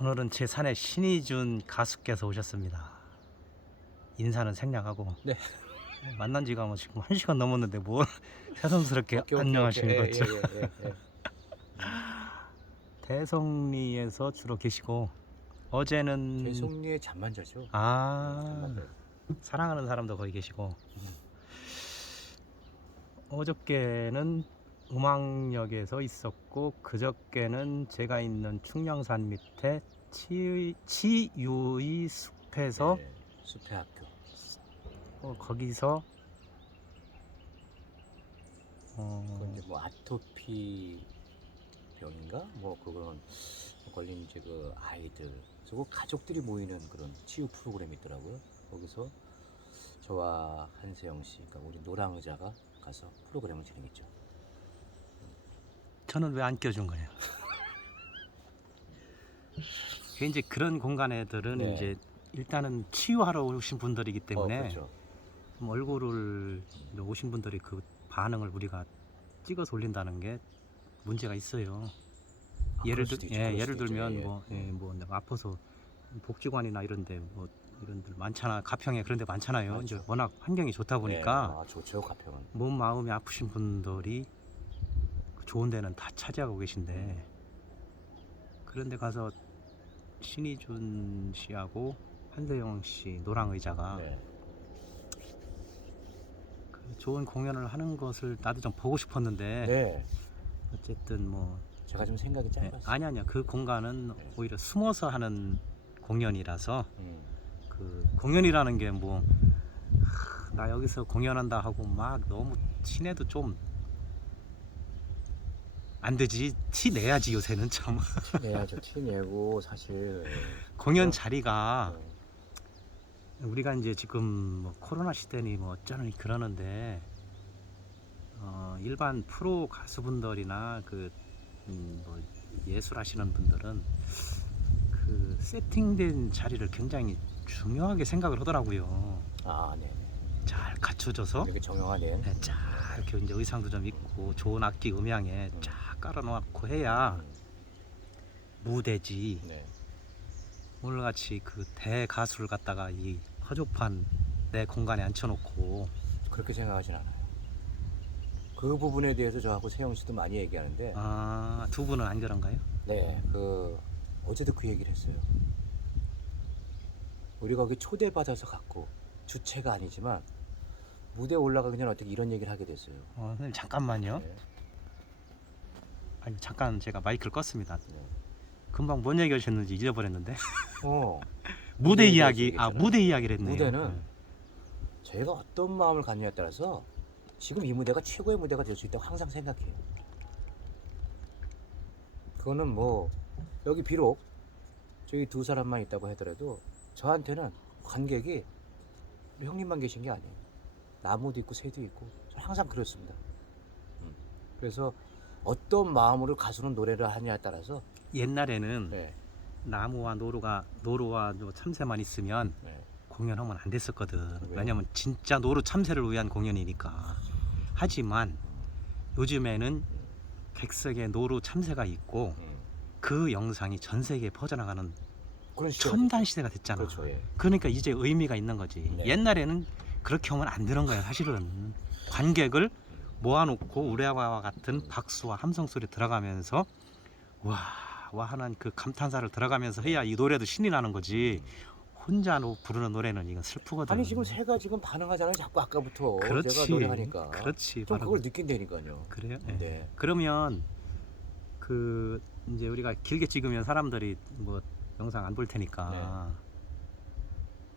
오늘은 제 산에 신의준 가수께서 오셨습니다. 인사는 생략하고. 네. 만난 지가 뭐 지금 1시간 넘었는데 뭘 새삼스럽게 안녕하시는 거죠. 예. 대성리에서 주로 계시고 어제는 대성리에 잠만 자죠. 아 사랑하는 사람도 거기 계시고 어저께는 음악역에서 있었고 그저께는 제가 있는 충령산 밑에 치유의 숲에서 네, 숲의 학교. 거기서 그건 이제 뭐 아토피 병인가? 뭐 그런 걸린 이제 그 아이들 그리고 가족들이 모이는 그런 치유 프로그램이 있더라고요. 거기서 저와 한세영 씨, 그러니까 우리 노랑 의자가 가서 프로그램을 진행했죠. 저는 왜 안 껴준 거예요? 이제 그런 공간애들은 네. 이제 일단은 치유하러 오신 분들이기 때문에 그렇죠. 좀 얼굴을 이제 오신 분들이 그 반응을 우리가 찍어서 올린다는 게 문제가 있어요. 예를 들면 뭐 내가 아파서 복지관이나 이런데 뭐 이런들 많잖아. 가평에 그런 데 많잖아요. 맞죠. 이제 워낙 환경이 좋다 보니까 아, 좋죠, 가평은. 몸 마음이 아프신 분들이 좋은 데는 다 차지하고 계신데 그런 데 가서 신의준 씨하고 한세영 씨 노랑 의자가 네. 그 좋은 공연을 하는 것을 나도 좀 보고 싶었는데 네. 어쨌든 뭐 제가 좀 생각이 짧았어요. 아니야 그 공간은 네. 오히려 숨어서 하는 공연이라서 음. 그 공연이라는 게 뭐 나 여기서 공연한다 하고 막 너무 티내도 좀 안 되지. 티 내야지 요새는 참. 티 내야죠. 티 내고 사실 공연 자리가 네. 우리가 이제 지금 뭐 코로나 시대니 뭐 어쩌니 그러는데 일반 프로 가수분들이나 그 뭐 예술 하시는 분들은 그 세팅된 자리를 굉장히 중요하게 생각을 하더라고요. 아, 네. 잘 갖춰져서 이렇게 정형화된. 쫙 이렇게 이제 의상도 좀 있고 좋은 악기 음향에 쫙 깔아놓고 해야 무대지. 네. 오늘같이 그 대가수를 갖다가 이 허접한 내 공간에 앉혀놓고 그렇게 생각하진 않아요. 그 부분에 대해서 저하고 세영 씨도 많이 얘기하는데, 두 분은 안 그런가요? 네, 어제도 그 얘기를 했어요. 우리가 거기 초대받아서 갔고 주체가 아니지만 무대에 올라가기 전에 어떻게 이런 얘기를 하게 됐어요. 선생님 잠깐만요. 네. 아니 잠깐 제가 마이크를 껐습니다. 네. 금방 뭔 얘기 하셨는지 잊어버렸는데. 어, 무대 무대 이야기, 얘기했잖아요. 무대 이야기를 했네요. 무대는 저희가 어떤 마음을 갖느냐에 따라서 지금 이 무대가 최고의 무대가 될 수 있다고 항상 생각해요. 그거는 뭐 여기 비록 저희 두 사람만 있다고 하더라도 저한테는 관객이 우리 형님만 계신 게 아니에요. 나무도 있고 새도 있고 저는 항상 그렇습니다. 그래서 어떤 마음으로 가수는 노래를 하냐에 따라서 옛날에는 네, 나무와 노루와 참새만 있으면 네. 공연하면 안 됐었거든. 왜요? 왜냐면 진짜 노루 참새를 위한 공연이니까. 하지만 요즘에는 객석에 노루 참새가 있고 그 영상이 전 세계에 퍼져나가는 그런 시대가 첨단 시대가 됐잖아. 그렇죠, 예. 그러니까 이제 의미가 있는 거지. 네. 옛날에는 그렇게 하면 안 되는 거야. 사실은 관객을 모아놓고 우레와 같은 박수와 함성 소리 들어가면서 와 하는 그 감탄사를 들어가면서 해야 이 노래도 신이 나는 거지. 혼자 부르는 노래는 이건 슬프거든. 아니 지금 새가 지금 반응하잖아요. 자꾸 아까부터 그렇지. 제가 노래하니까. 그렇지. 좀 바로 그걸 느낀다니까요. 그래요? 네. 네. 그러면 그 이제 우리가 길게 찍으면 사람들이 뭐 영상 안 볼 테니까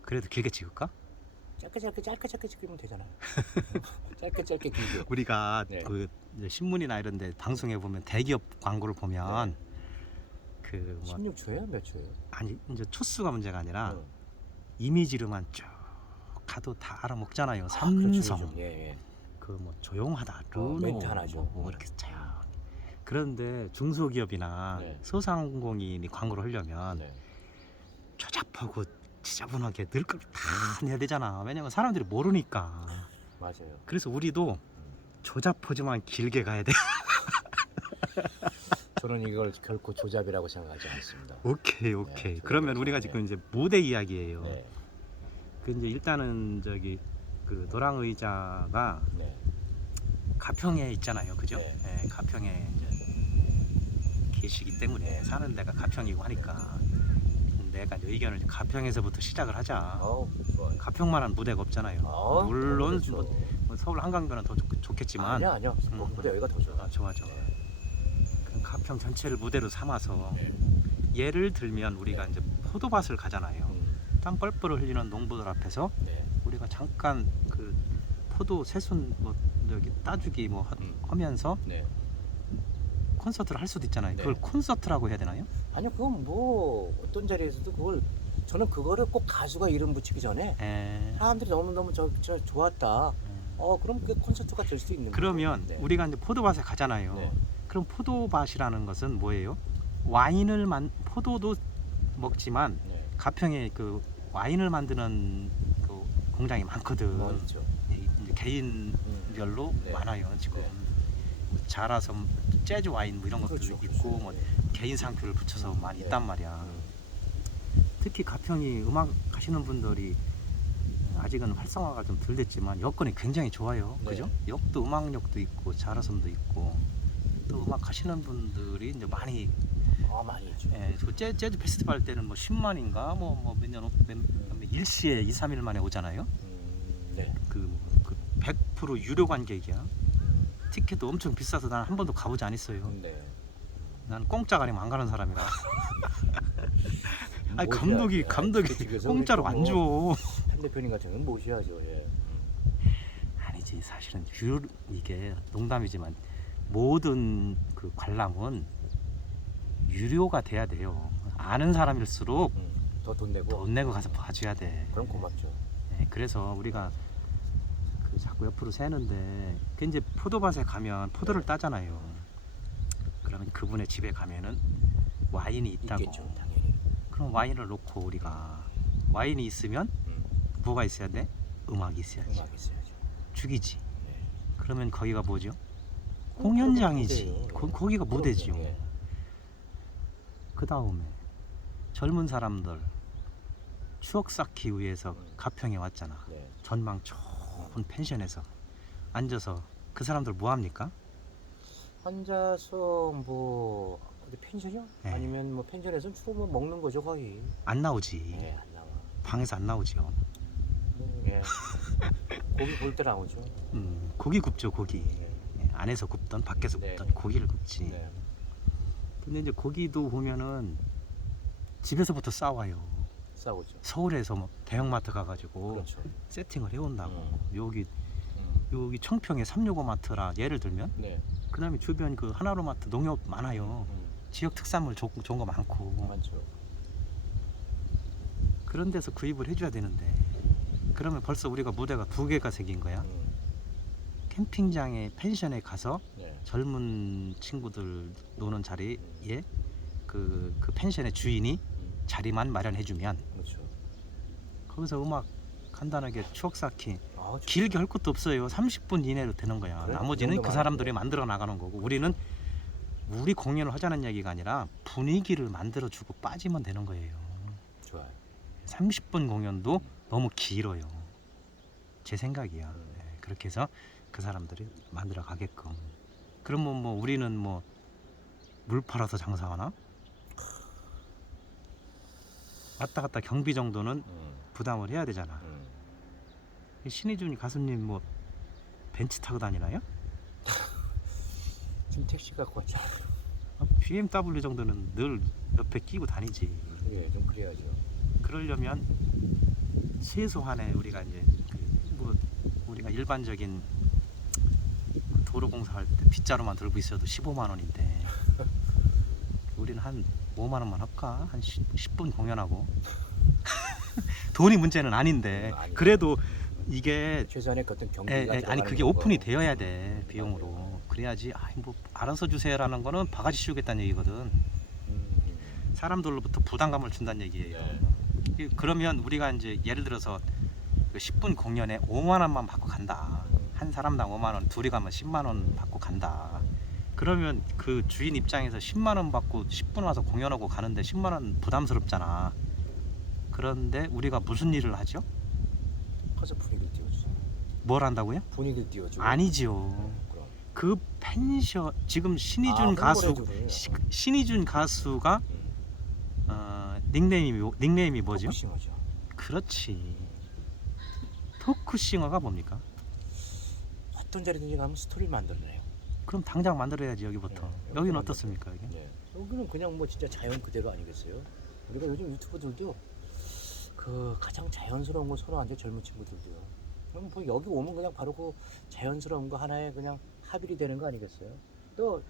그래도 길게 찍을까? 짧게 찍으면 되잖아요. 짧게 길게. 우리가 네. 그 이제 신문이나 이런데 방송에 보면 대기업 광고를 보면 그 뭐 16초예요? 몇 초예요? 아니 이제 초수가 문제가 아니라 이미지로만 쭉 가도 다 알아먹잖아요. 삼성 그렇죠. 예. 그 뭐 조용하다 르노 멘트 하나죠. 뭐 이렇게 짜요. 그런데 중소기업이나 네. 소상공인이 광고를 하려면 네. 조잡하고 지저분하게 늘 걸 다 내야 되잖아. 왜냐면 사람들이 모르니까. 맞아요. 그래서 우리도 조잡하지만 길게 가야 돼. 저는 이걸 결코 조잡이라고 생각하지 않습니다. 오케이. 네, 그러면 저도 우리가 네. 지금 이제 무대 이야기예요. 네, 그 이제 일단은 저기 그 노랑 의자가 네, 가평에 있잖아요, 그죠? 네. 예, 가평에 이제 계시기 때문에 사는 데가 가평이고 하니까 내가 이제 의견을 가평에서부터 시작을 하자. 좋아요. 가평만한 무대가 없잖아요. 물론 그렇죠. 뭐 서울 한강변은 더 좋겠지만 아니요. 무대 여기가 더 좋아. 좋아. 그럼 가평 전체를 무대로 삼아서 예를 들면 우리가 네. 이제 포도밭을 가잖아요. 땀 뻘뻘 흘리는 농부들 앞에서 네. 우리가 잠깐 그 포도 새순 뭐 저기 따주기 뭐 하면서 네. 콘서트를 할 수도 있잖아요. 네. 그걸 콘서트라고 해야 되나요? 아니요, 그건 뭐 어떤 자리에서도 저는 그거를 꼭 가수가 이름 붙이기 전에 사람들이 너무 저 좋았다. 그럼 그게 콘서트가 될 수 있는 그러면 거죠. 네. 우리가 이제 포도밭에 가잖아요. 네. 그럼 포도밭이라는 것은 뭐예요? 포도도 먹지만 네. 가평에 그 와인을 만드는 그 공장이 많거든. 있죠. 이제 개인별로 네. 많아요 지금. 네. 뭐 자라서 재즈 와인 뭐 이런 것도 그렇죠. 있고 뭐 네. 개인 상표를 붙여서 많이 네. 있단 말이야. 특히 가평이 음악 하시는 분들이 아직은 활성화가 좀 덜 됐지만 여건이 굉장히 좋아요. 네. 그죠? 역도 음악력도 있고 자라섬도 있고 또 음악 하시는 분들이 이제 많이 많이 있죠. 그 재즈 페스티벌 때는 뭐 10만인가 뭐 몇년 일시에 2, 3일 만에 오잖아요. 네. 그 100% 유료 관객이야. 티켓도 엄청 비싸서 난 한 번도 가보지 않았어요. 네. 난 공짜가 아니면 안 가는 사람이라. 아니 모셔야죠. 감독이 그쪽에서 공짜로 안 줘. 한 대표님 같은 경우는 모셔야죠. 예. 아니지 사실은 이게 농담이지만 모든 그 관람은 유료가 돼야 돼요. 아는 사람일수록 더 돈 내고. 돈 내고 가서 봐줘야 돼. 그럼 고맙죠. 네, 그래서 우리가 그 자꾸 옆으로 새는데 그 이제 포도밭에 가면 포도를 따잖아요. 그러면 그분의 집에 가면은 와인이 있다고. 있겠죠, 당연히. 그럼 와인을 놓고 우리가 와인이 있으면 뭐가 있어야 돼? 음악이 있어야지. 음악 있어야죠. 죽이지. 네. 그러면 거기가 뭐죠? 공연장이지. 무대예요. 거기가 무대지요. 그럼요, 예. 그 다음에 젊은 사람들 추억 쌓기 위해서 가평에 왔잖아. 네. 전망 좋은 펜션에서 앉아서 그 사람들 뭐 합니까? 혼자서 뭐 어디 펜션이요? 네. 아니면 뭐 펜션에서 주로 뭐 먹는 거죠 거의. 안 나오지. 네, 안 나와. 방에서 안 나오죠. 예. 고기 볼 때 나오죠. 고기 굽죠, 고기. 네. 안에서 굽던 밖에서 네. 굽던 고기를 굽지. 네. 근데 이제 고기도 보면은 집에서부터 싸와요. 싸우죠. 서울에서 뭐 대형마트 가가지고 그렇죠. 세팅을 해온다고. 여기 음. 청평에 365마트라 예를 들면 네. 그다음에 주변 그 하나로마트 농협 많아요. 지역 특산물 좋은 거 많고 많죠. 그런 데서 구입을 해줘야 되는데 그러면 벌써 우리가 무대가 2개가 생긴 거야. 캠핑장에 펜션에 가서 네. 젊은 친구들 노는 자리에 그 펜션의 주인이 자리만 마련해주면 그렇죠. 거기서 음악 간단하게 추억 쌓기 좋죠. 길게 할 것도 없어요. 30분 이내로 되는 거야. 그래? 나머지는 그 그 정도만 사람들이 하면 만들어 나가는 거고 우리는 우리 공연을 하자는 얘기가 아니라 분위기를 만들어 주고 빠지면 되는 거예요. 좋아요. 30분 공연도 너무 길어요. 제 생각이야. 네, 그렇게 해서 그 사람들이 만들어 가게끔. 그러면 뭐 우리는 뭐 물 팔아서 장사하나? 왔다 갔다 경비 정도는 부담을 해야 되잖아. 신희준 가수님 뭐 벤츠 타고 다니나요? 지금 택시 갖고 왔죠. BMW 정도는 늘 옆에 끼고 다니지. 예, 좀 그래야죠. 그러려면 최소한의 우리가 이제 뭐 우리가 일반적인 도로공사할 때 빗자루만 들고 있어도 15만 원인데 우리는 한 5만 원만 할까? 한 10분 공연하고 돈이 문제는 아닌데 그래도 이게 최소한의 그 어떤 경비가 아니 그게 오픈이 되어야 돼 비용으로. 그래야지 뭐 알아서 주세요라는 거는 바가지 씌우겠다는 얘기거든. 사람들로부터 부담감을 준다는 얘기예요. 그러면 우리가 이제 예를 들어서 10분 공연에 5만 원만 받고 간다. 한 사람당 5만 원, 둘이 가면 10만 원 받고 간다. 그러면 그 주인 입장에서 10만 원 받고 10분 와서 공연하고 가는데 10만 원 부담스럽잖아. 그런데 우리가 무슨 일을 하죠? 가서 분위기를 띄워주죠. 뭘 한다고요? 분위기를 띄워주고. 아니지요. 그럼. 그 펜션 지금 신희준 홍보를 가수 해주네. 신희준 가수가 닉네임이 뭐죠? 토크싱어죠. 그렇지. 토크싱어가 뭡니까? 어떤 자리든지 가면 스토리를 만들어내요. 그럼 당장 만들어야지 여기부터. 네, 여기는 여기부터 어떻습니까 여기? 네. 여기는 그냥 뭐 진짜 자연 그대로 아니겠어요? 우리가 요즘 유튜버들도 그 가장 자연스러운 거 선호하는데 젊은 친구들도요. 그럼 뭐 여기 오면 그냥 바로 그 자연스러운 거 하나에 그냥 합일이 되는 거 아니겠어요? 또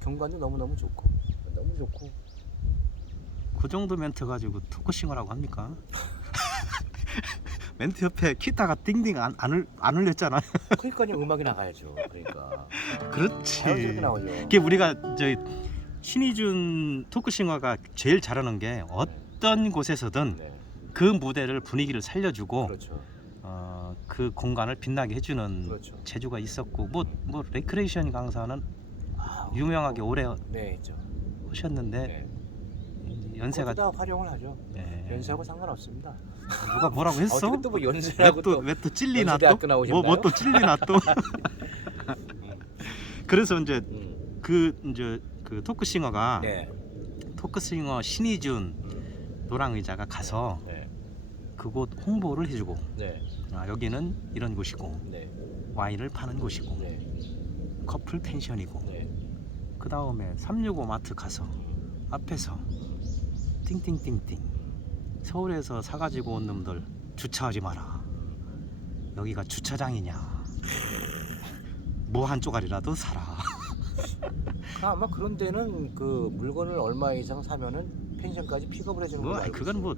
경관도 너무너무 좋고 너무 좋고 그 정도 멘트 가지고 토크싱어라고 합니까? 멘트 옆에 기타가 띵띵 안 울렸잖아. 그러니까 음악이 나가야죠. 그러니까 그렇지. 자연스럽게 나오죠. 그게 우리가 저 신희준 토크싱어가 제일 잘하는 게 어떤 곳에서든 네. 그 무대를 분위기를 살려주고 그렇죠. 그 공간을 빛나게 해주는 그렇죠. 재주가 있었고 뭐 레크레이션 강사는 아, 유명하게 오래 네, 있죠. 하셨는데 네. 연세가 다 활용을 하죠. 예. 연세하고 상관없습니다. 누가 뭐라고 했어? 어떻게 또뭐 연세라고 또 왜 또 찔리나 연세대학교 또? 나오셨나요? 뭐 또 찔리나 또? 그래서 이제 그 토크싱어가 네. 토크싱어 신희준 노랑의자가 가서 네. 그곳 홍보를 해주고 네. 여기는 이런 곳이고 네. 와인을 파는 곳이고 네. 커플 펜션이고 네. 그 다음에 365 마트 가서 앞에서 띵띵띵띵 서울에서 사가지고 온 놈들 주차하지 마라. 여기가 주차장이냐. 뭐 한 쪼가리라도 사라. 아마 그런 데는 그 물건을 얼마 이상 사면은 펜션까지 픽업을 해주는 걸로 알고 그건 있어요. 뭐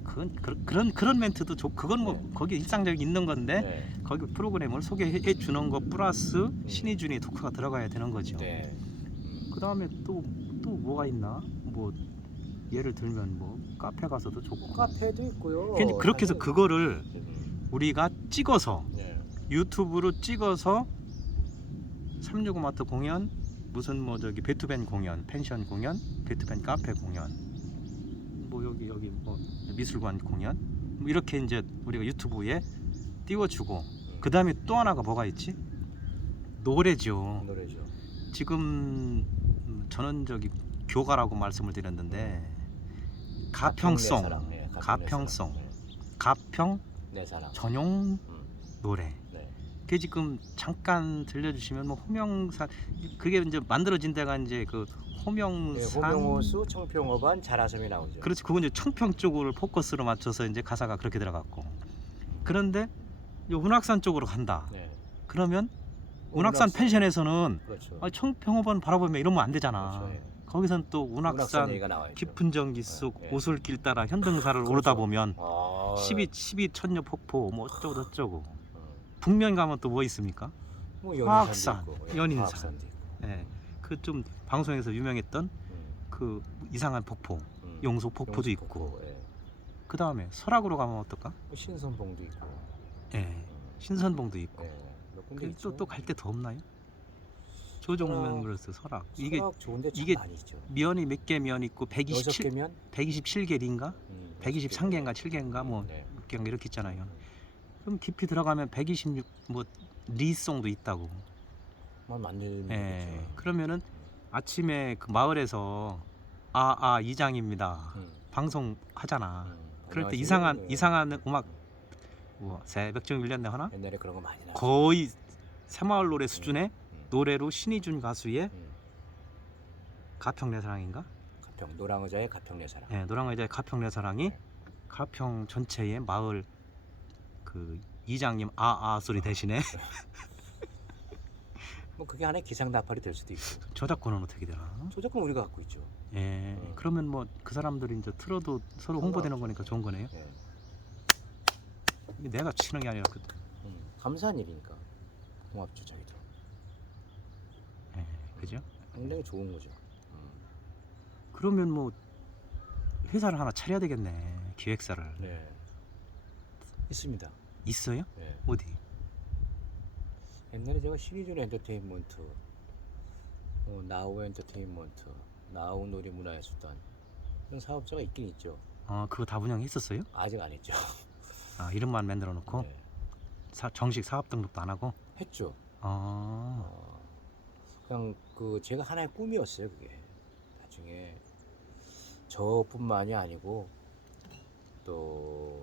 그런 멘트도 그건 뭐 네. 거기 일상적인 있는 건데 네. 거기 프로그램을 소개해 주는 거 플러스 신희준이 토크가 들어가야 되는 거죠. 네. 그 다음에 또 뭐가 있나? 뭐 예를 들면 뭐 카페 가서도 좋고. 카페도 있고요. 그렇게 해서 사실- 그거를 우리가 찍어서 네. 유튜브로 찍어서 365 마트 공연 무슨 뭐 저기 베투벤 공연, 펜션 공연, 베투벤 카페 공연, 뭐 여기 뭐 미술관 공연 뭐 이렇게 이제 우리가 유튜브에 띄워주고 그 다음에 또 하나가 뭐가 있지? 노래죠. 노래죠. 지금 저는 저기 교가라고 말씀을 드렸는데 가평송, 사랑. 네. 가평송, 네. 가평 내 사랑. 전용 노래. 네. 그게 지금 잠깐 들려주시면 뭐 호명산 그게 이제 만들어진 데가 이제 그 네, 호명산 호명호수 청평어반 자라섬이 나오죠. 그렇지 그건 이제 청평 쪽을 포커스로 맞춰서 이제 가사가 그렇게 들어갔고 그런데 이 운악산 쪽으로 간다. 네. 그러면 운악산 펜션에서는 그렇죠. 청평호반 바라보면 이러면 안 되잖아. 그렇죠. 예. 거기선 또 운악산 운악산 얘기가 나와야죠. 깊은 정기 속 네. 오솔길 따라 현등사를 그렇죠. 오르다 보면 아, 12 천녀 폭포 뭐 어쩌고 저쩌고 어. 북면 가면 또 뭐 있습니까? 뭐 화학산, 연인산도 있고, 연인산. 화학산도 있고. 예, 그 좀 방송에서 유명했던 그 이상한 폭포, 용소 폭포도 있고 예. 그 다음에 설악으로 가면 어떨까? 뭐 신선봉도 있고. 예, 신선봉도 있고 예. 몇 군데 있죠. 또 갈 데 더 없나요? 조정면 그랬어 설악 이게 설악 좋은데 참 이게 많이 있죠. 면이 몇 개 면 있고 6개면 127개인가 123개인가 7개인가 뭐 네. 6개인가 이렇게 있잖아요. 그럼 깊이 들어가면 126 뭐 리송도 있다고. 뭐 만들면 예, 되죠. 그러면은 아침에 그 마을에서 이장입니다. 방송 하잖아. 그럴 때 안녕하세요. 이상한 음악 뭐 새벽쯤 울렸네 하나? 옛날에 그런 거 많이 나왔죠. 거의 새마을 노래 수준의 음. 노래로 신희준 가수의 음. 가평 내 사랑인가? 가평 노랑의자의 가평 내 사랑. 예, 노랑의자의 가평 내 사랑이 가평 전체의 마을 그 이장님 소리 대신에 뭐 그게 하나의 기상 나팔이 될 수도 있고. 저작권은 어떻게 되나? 저작권 우리가 갖고 있죠. 예, 그러면 뭐 그 사람들이 이제 틀어도 서로 홍보되는 거니까 좋은 거네요. 예. 이게 내가 치는 게 아니라 감사한 일이니까 공합죠 저희도. 예, 그죠? 굉장히 좋은 거죠. 그러면 뭐 회사를 하나 차려야 되겠네. 기획사를. 네. 있습니다. 있어요? 네. 어디? 옛날에 제가 신희준 엔터테인먼트 나우 엔터테인먼트, 나우 놀이문화예술단 이런 사업자가 있긴 있죠. 그거 다 운영했었어요? 아직 안 했죠. 이름만 만들어 놓고 네. 정식 사업 등록도 안 하고. 했죠. 어, 그냥 그 제가 하나의 꿈이었어요. 그게 나중에 저뿐만이 아니고 또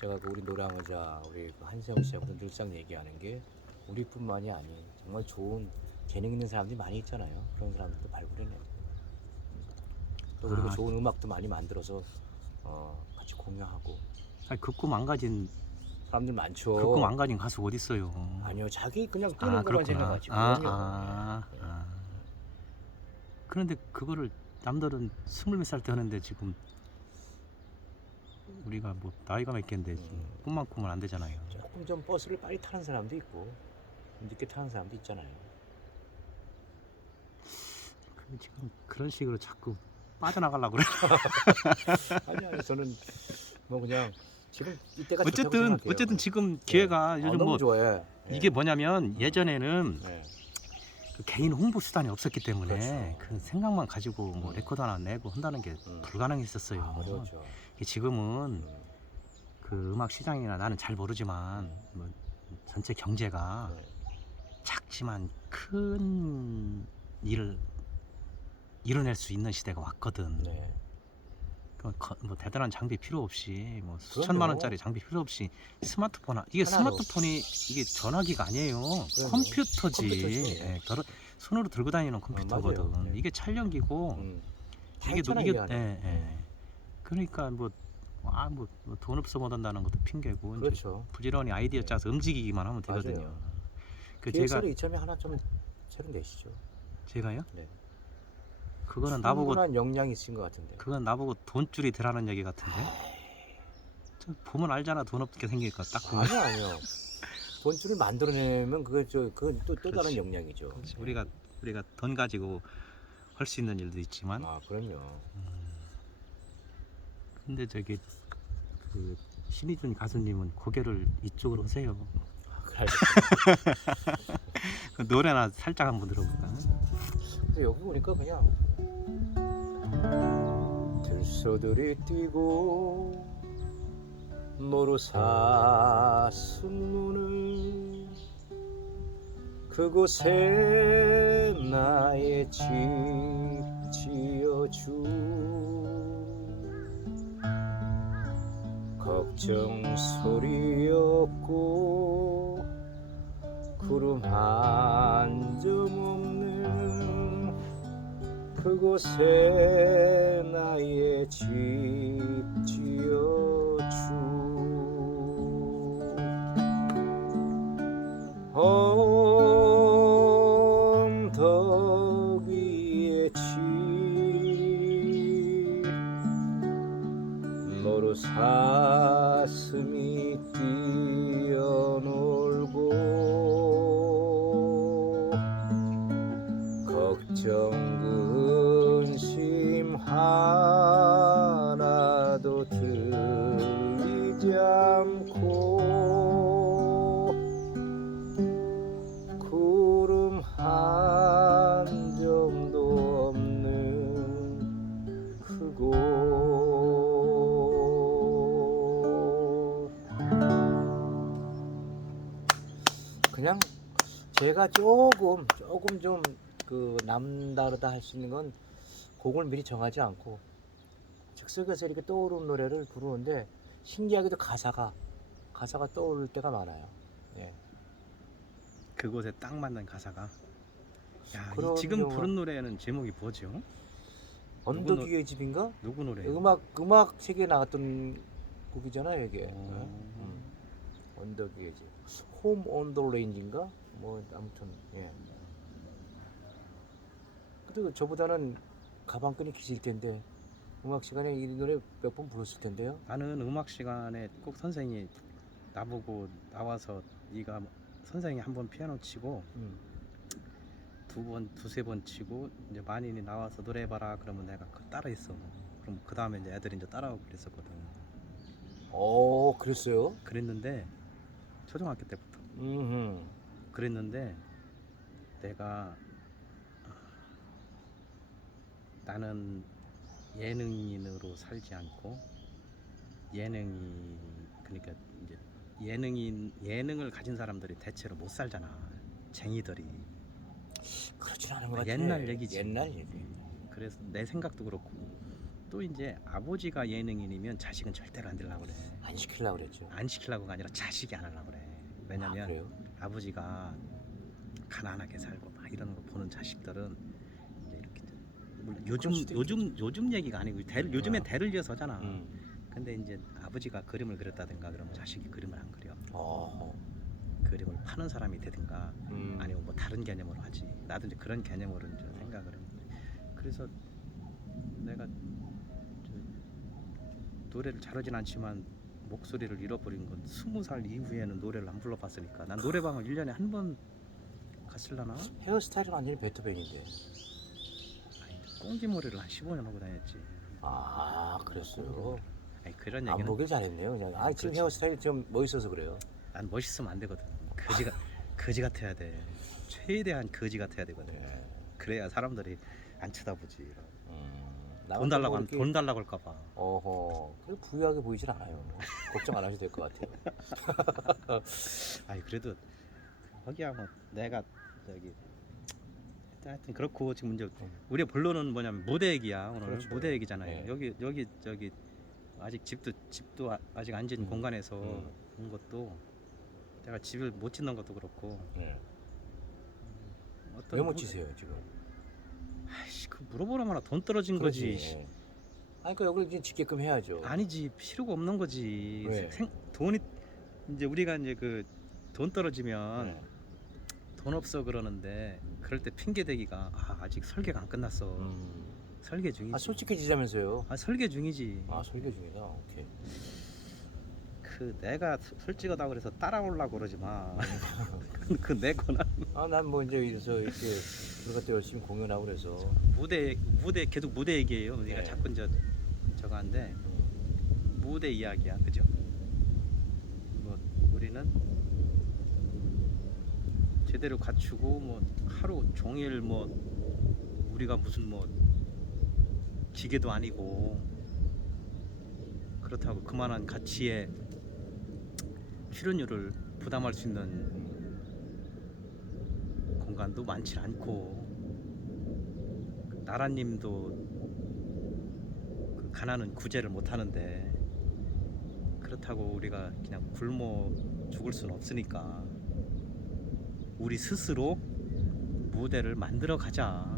제가 그 우리 노량의자 우리 그 한세영 씨하고도 늘상 얘기하는 게 우리뿐만이 아닌 정말 좋은 재능 있는 사람들이 많이 있잖아요. 그런 사람들도 발굴해내고 또 그리고 아. 좋은 음악도 많이 만들어서 같이 공유하고 그 꿈 안 가진 사람들 많죠. 그 꿈 안 가진 가수 어디 있어요? 아니요, 자기 그냥 뜨는 것만 생각하지. 그럼요. 그런데 그거를 남들은 20몇 살 때 하는데 지금 우리가 뭐 나이가 몇 갠데 꿈만 꾸면 안 되잖아요. 조금 좀 버스를 빨리 타는 사람도 있고 늦게 타는 사람도 있잖아요. 지금 그런 식으로 자꾸 빠져나가려고 그래. 아니 저는 뭐 그냥 지금 이때가 좋다고 어쨌든 생각해요. 지금 기회가 요즘 너무 뭐 좋아해. 이게 뭐냐면 예전에는 네. 그 개인 홍보 수단이 없었기 때문에 그렇죠. 그 생각만 가지고 뭐 레코드 하나 내고 한다는 게 불가능했었어요. 어려웠죠. 지금은 그 음악 시장이나 나는 잘 모르지만 뭐 전체 경제가 네. 작지만 큰 일을 이뤄낼 수 있는 시대가 왔거든. 네. 뭐 대단한 장비 필요 없이 뭐 그럼요. 수천만 원짜리 장비 필요 없이 스마트폰 이게 하나로. 스마트폰이 이게 전화기가 아니에요. 그럼요. 컴퓨터지. 컴퓨터지. 예, 손으로 들고 다니는 컴퓨터거든. 맞아요. 네. 이게 촬영기고 다 이게 있잖아, 이게 이 안에. 그러니까 뭐 돈 없어 못 한다는 것도 핑계고 이제 그렇죠. 부지런히 아이디어 짜서 움직이기만 하면 되거든요. 맞아요. 그 제가 기획서를 이참에 하나 좀 새로 내시죠. 제가요? 네. 그거는 나보고 충분한 역량이 있으신 것 같은데. 그건 나보고 돈줄이 되라는 얘기 같은데. 저 보면 알잖아 돈 없게 생기니까 딱 보면. 아니요. 돈줄을 만들어내면 그건 또 다른 그렇지. 역량이죠. 그렇지. 우리가 돈 가지고 할 수 있는 일도 있지만 그럼요. 근데 저기 그 신희준 가수님은 고개를 이쪽으로 하세요. 그래, 알겠습니다. 그 노래나 살짝 한번 들어볼까? 근데 여기 오니까 그냥 들소들이 뛰고 노루 사슴 눈을 그곳에 나의 집 지어주 걱정 소리 없고 구름 한 점 없는 그곳에 나의 집 지어주 언덕 위에 집 노루 사슴이 뛰어놀고 걱정 근심 하나도 들리지 않고 구름 한 점도 없는 그곳 그냥 제가 조금 좀 그 남다르다 할 수 있는 건 곡을 미리 정하지 않고 즉석에서 이렇게 떠오르는 노래를 부르는데 신기하게도 가사가 떠오를 때가 많아요. 예. 그곳에 딱 맞는 가사가. 야, 그런 지금 경우가- 부른 노래는 제목이 뭐죠? 언덕 위의 집인가? 누구 노래? 음악 세계에 나왔던 곡이잖아요, 이게. 오. 언덕 위의 집. 홈 온 더 레인지인가? 뭐 아무튼 예. 근데 저보다는 가방끈이 기실 텐데 음악 시간에 이 노래 몇 번 불렀을 텐데요. 나는 음악 시간에 꼭 선생이 나보고 나와서 네가 선생이 한 번 피아노 치고 두세 번 치고 이제 만인이 나와서 노래해봐라 그러면 내가 따라했어. 그럼 그 다음에 이제 애들이 이제 따라오고 그랬었거든. 그랬어요? 그랬는데 초등학교 때부터 그랬는데 내가 나는 예능인으로 살지 않고 예능이 그러니까 이제 예능을 가진 사람들이 대체로 못 살잖아. 쟁이들이. 그렇진 않은 것 아, 같아. 옛날 얘기지. 옛날 얘기. 그래서 내 생각도 그렇고 또 이제 아버지가 예능인이면 자식은 절대로 안 되려고 그래. 안 시키려고 그랬죠. 안 시키려고가 아니라 자식이 안 하려고 그래. 아, 왜냐면 그래요? 아버지가 가난하게 살고 막 이러는 거 보는 자식들은 이제 이렇게 물론 그럴 수도 요즘 얘기가 아니고 요즘엔 대를 이어서잖아. 음. 근데 이제 아버지가 그림을 그렸다든가 그러면 자식이 그림을 안 그려. 어. 그림을 파는 사람이 되든가 음. 아니면 뭐 다른 개념으로 하지. 나도 이제 그런 개념으로 이제 생각을 해. 그래서 내가 노래를 잘하진 않지만 목소리를 잃어버린 건 20살 이후에는 노래를 안 불러봤으니까 난 노래방을 1년에 한 번 갔을라나? 헤어스타일은 완전히 베토벤인데. 아니, 꽁지머리를 한 15년 하고 다녔지. 아, 그랬어요. 아니, 그런 안 얘기는 보길 잘했네요. 그냥. 아, 지금 그렇지. 헤어스타일이 좀 멋있어서 그래요. 난 멋있으면 안 되거든. 거지 같아야 돼. 최대한 거지 같아야 되거든. 네. 그래야 사람들이 안 쳐다보지. 돈 돈 달라고 할까봐. 어허. 그래 부유하게 보이질 않아요. 걱정 안 하셔도 될 것 같아요. 아니 그래도 거기야 뭐 내가 저기 하여튼 그렇고 지금 이제 우리가 본론은 뭐냐면 무대 얘기야. 오늘 그렇죠. 무대 얘기잖아요. 네. 여기 저기 아직 집도 아직 안 지은 공간에서 온 것도 내가 집을 못 짓는 것도 그렇고 네. 어떤 왜 못 치세요 지금? 아이씨 그 물어보라마나 돈 떨어진 그러지. 거지. 예. 아니 그 여기를 이제 짓게끔 해야죠. 아니지 필요가 없는 거지. 왜? 돈이 이제 우리가 이제 그 돈 떨어지면 네. 돈 없어 그러는데 그럴 때 핑계 대기가 아직 설계가 안 끝났어. 설계 중이지. 아 솔직해지자면서요. 설계 중이지. 아 설계 중이다. 오케이. 그 내가 솔직하다고 그래서 따라오려고 그러지 마. 그 내 권한. 아 난 뭐 이제 이래서 이렇게 우리가 또 열심히 공연하고 그래서 무대 계속 무대 얘기예요. 우리가 네. 자꾸 이제 저거 한데 무대 이야기야, 그죠? 뭐 우리는 제대로 갖추고 뭐 하루 종일 뭐 우리가 무슨 뭐 기계도 아니고 그렇다고 그만한 가치의 출연료를 부담할 수 있는 공간도 많지 않고 나라님도 그 가난은 구제를 못 하는데 그렇다고 우리가 그냥 굶어 죽을 수는 없으니까 우리 스스로 무대를 만들어 가자.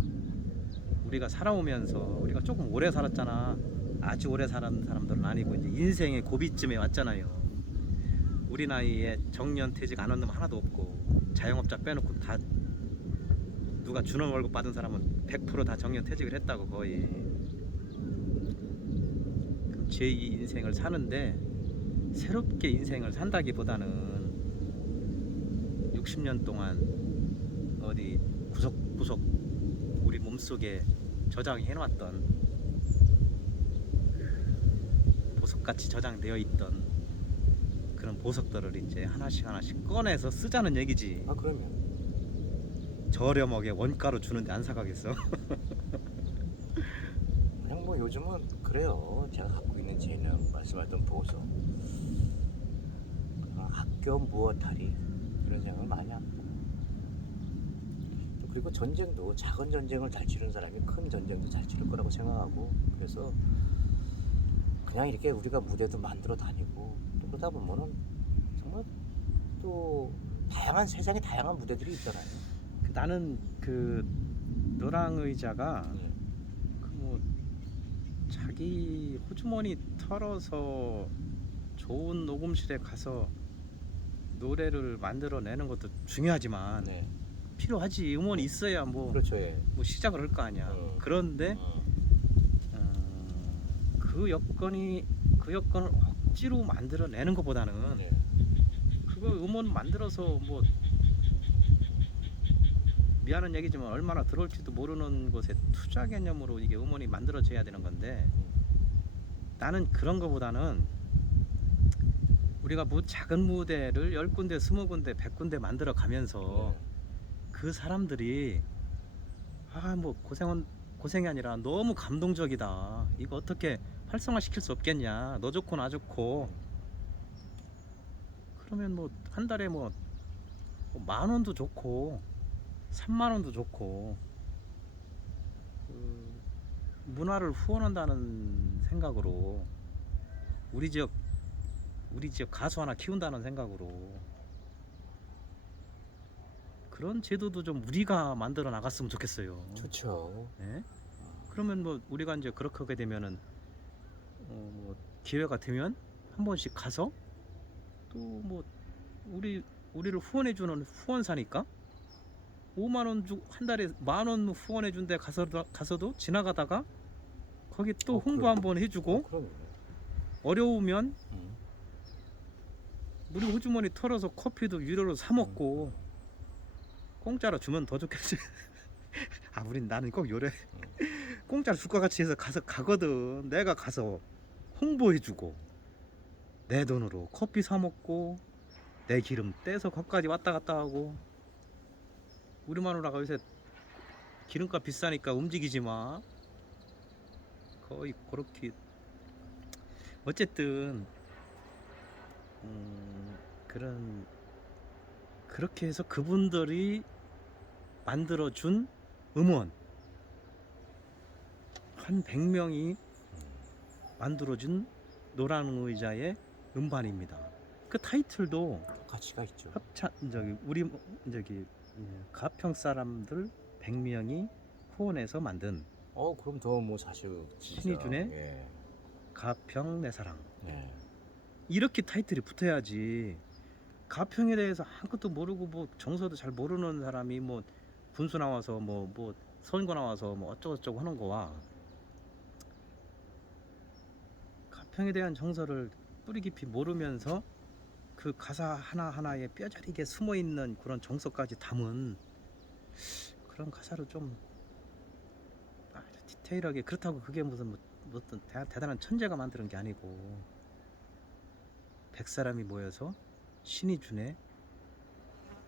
우리가 살아오면서 우리가 조금 오래 살았잖아. 아주 오래 살은 사람들은 아니고 이제 인생의 고비쯤에 왔잖아요. 우리 나이에 정년퇴직 안 한 놈 하나도 없고 자영업자 빼놓고 다 누가 준원 월급 받은 사람은 100% 다 정년퇴직을 했다고 거의. 그럼 제2 인생을 사는데 새롭게 인생을 산다기보다는 60년 동안 어디 구석구석 우리 몸속에 저장해 해놨던 보석같이 저장되어 있던 그런 보석들을 이제 하나씩 꺼내서 쓰자는 얘기지. 아 그러면 저렴하게 원가로 주는데 안 사가겠어? 그냥 뭐 요즘은 그래요. 제가 갖고 있는 재능 말씀하셨던 보석 학교 무엇하리 이런 생각을 많이 합니다. 그리고 전쟁도 작은 전쟁을 잘 치르는 사람이 큰 전쟁도 잘 치를 거라고 생각하고 그래서 그냥 이렇게 우리가 무대도 만들어 다니고 또 그러다 보면은 정말 또 다양한 세상에 다양한 무대들이 있잖아요. 나는 그 노랑 의자가 그 뭐 자기 호주머니 털어서 좋은 녹음실에 가서 노래를 만들어내는 것도 중요하지만 네. 필요하지. 음원이 있어야 뭐, 그렇죠. 예. 뭐 시작을 할 거 아니야. 그런데 그 여건을 억지로 만들어내는 것보다는 네. 그거 음원 만들어서 뭐 미안한 얘기지만 얼마나 들어올지도 모르는 곳에 투자 개념으로 이게 음원이 만들어져야 되는 건데 나는 그런 거보다는 우리가 뭐 작은 무대를 10군데, 20군데, 100군데 만들어 가면서 그 사람들이 뭐 고생은 고생이 아니라 너무 감동적이다. 이거 어떻게 활성화시킬 수 없겠냐. 너 좋고 나 좋고. 그러면 뭐 한 달에 뭐 10,000원도 좋고 30,000원도 좋고 그 문화를 후원한다는 생각으로 우리 지역 가수 하나 키운다는 생각으로 그런 제도도 좀 우리가 만들어 나갔으면 좋겠어요. 좋죠. 예? 그러면 뭐 우리가 이제 그렇게 하게 되면은 뭐 기회가 되면 한 번씩 가서 또 뭐 우리를 후원해주는 후원사니까 5만 원 주고 한 달에 10,000원 후원해준 데 가서도 지나가다가 거기 또 홍보 그럼. 한번 해주고 그럼요. 어려우면 음. 우리 호주머니 털어서 커피도 유료로 사 먹고 공짜로 주면 더 좋겠지. 아, 나는 꼭 요래 공짜로 줄 것 같이 해서 가거든. 내가 가서 홍보해주고 내 돈으로 커피 사 먹고 내 기름 떼서 거기까지 왔다 갔다 하고. 우리 마누라가 요새 기름값 비싸니까 움직이지 마. 거의 그렇게. 어쨌든 그렇게 해서 그분들이 만들어준 음원 한 100명이 만들어준 노란 의자의 음반입니다. 그 타이틀도 가치가 있죠. 가평 사람들 100명이 후원해서 만든 그럼 더 뭐 사실 진짜, 신의준의 예. 가평 내 사랑, 예. 이렇게 타이틀이 붙어야지. 가평에 대해서 아무것도 모르고 뭐 정서도 잘 모르는 사람이 뭐 군수 나와서 뭐 선거 나와서 뭐 어쩌고저쩌고 하는 거와 가평에 대한 정서를 뿌리 깊이 모르면서 그 가사 하나하나에 뼈저리게 숨어있는 그런 정서까지 담은 그런 가사를 좀 디테일하게. 그렇다고 그게 무슨 어떤 대단한 천재가 만드는 게 아니고 100사람이 모여서 신의준의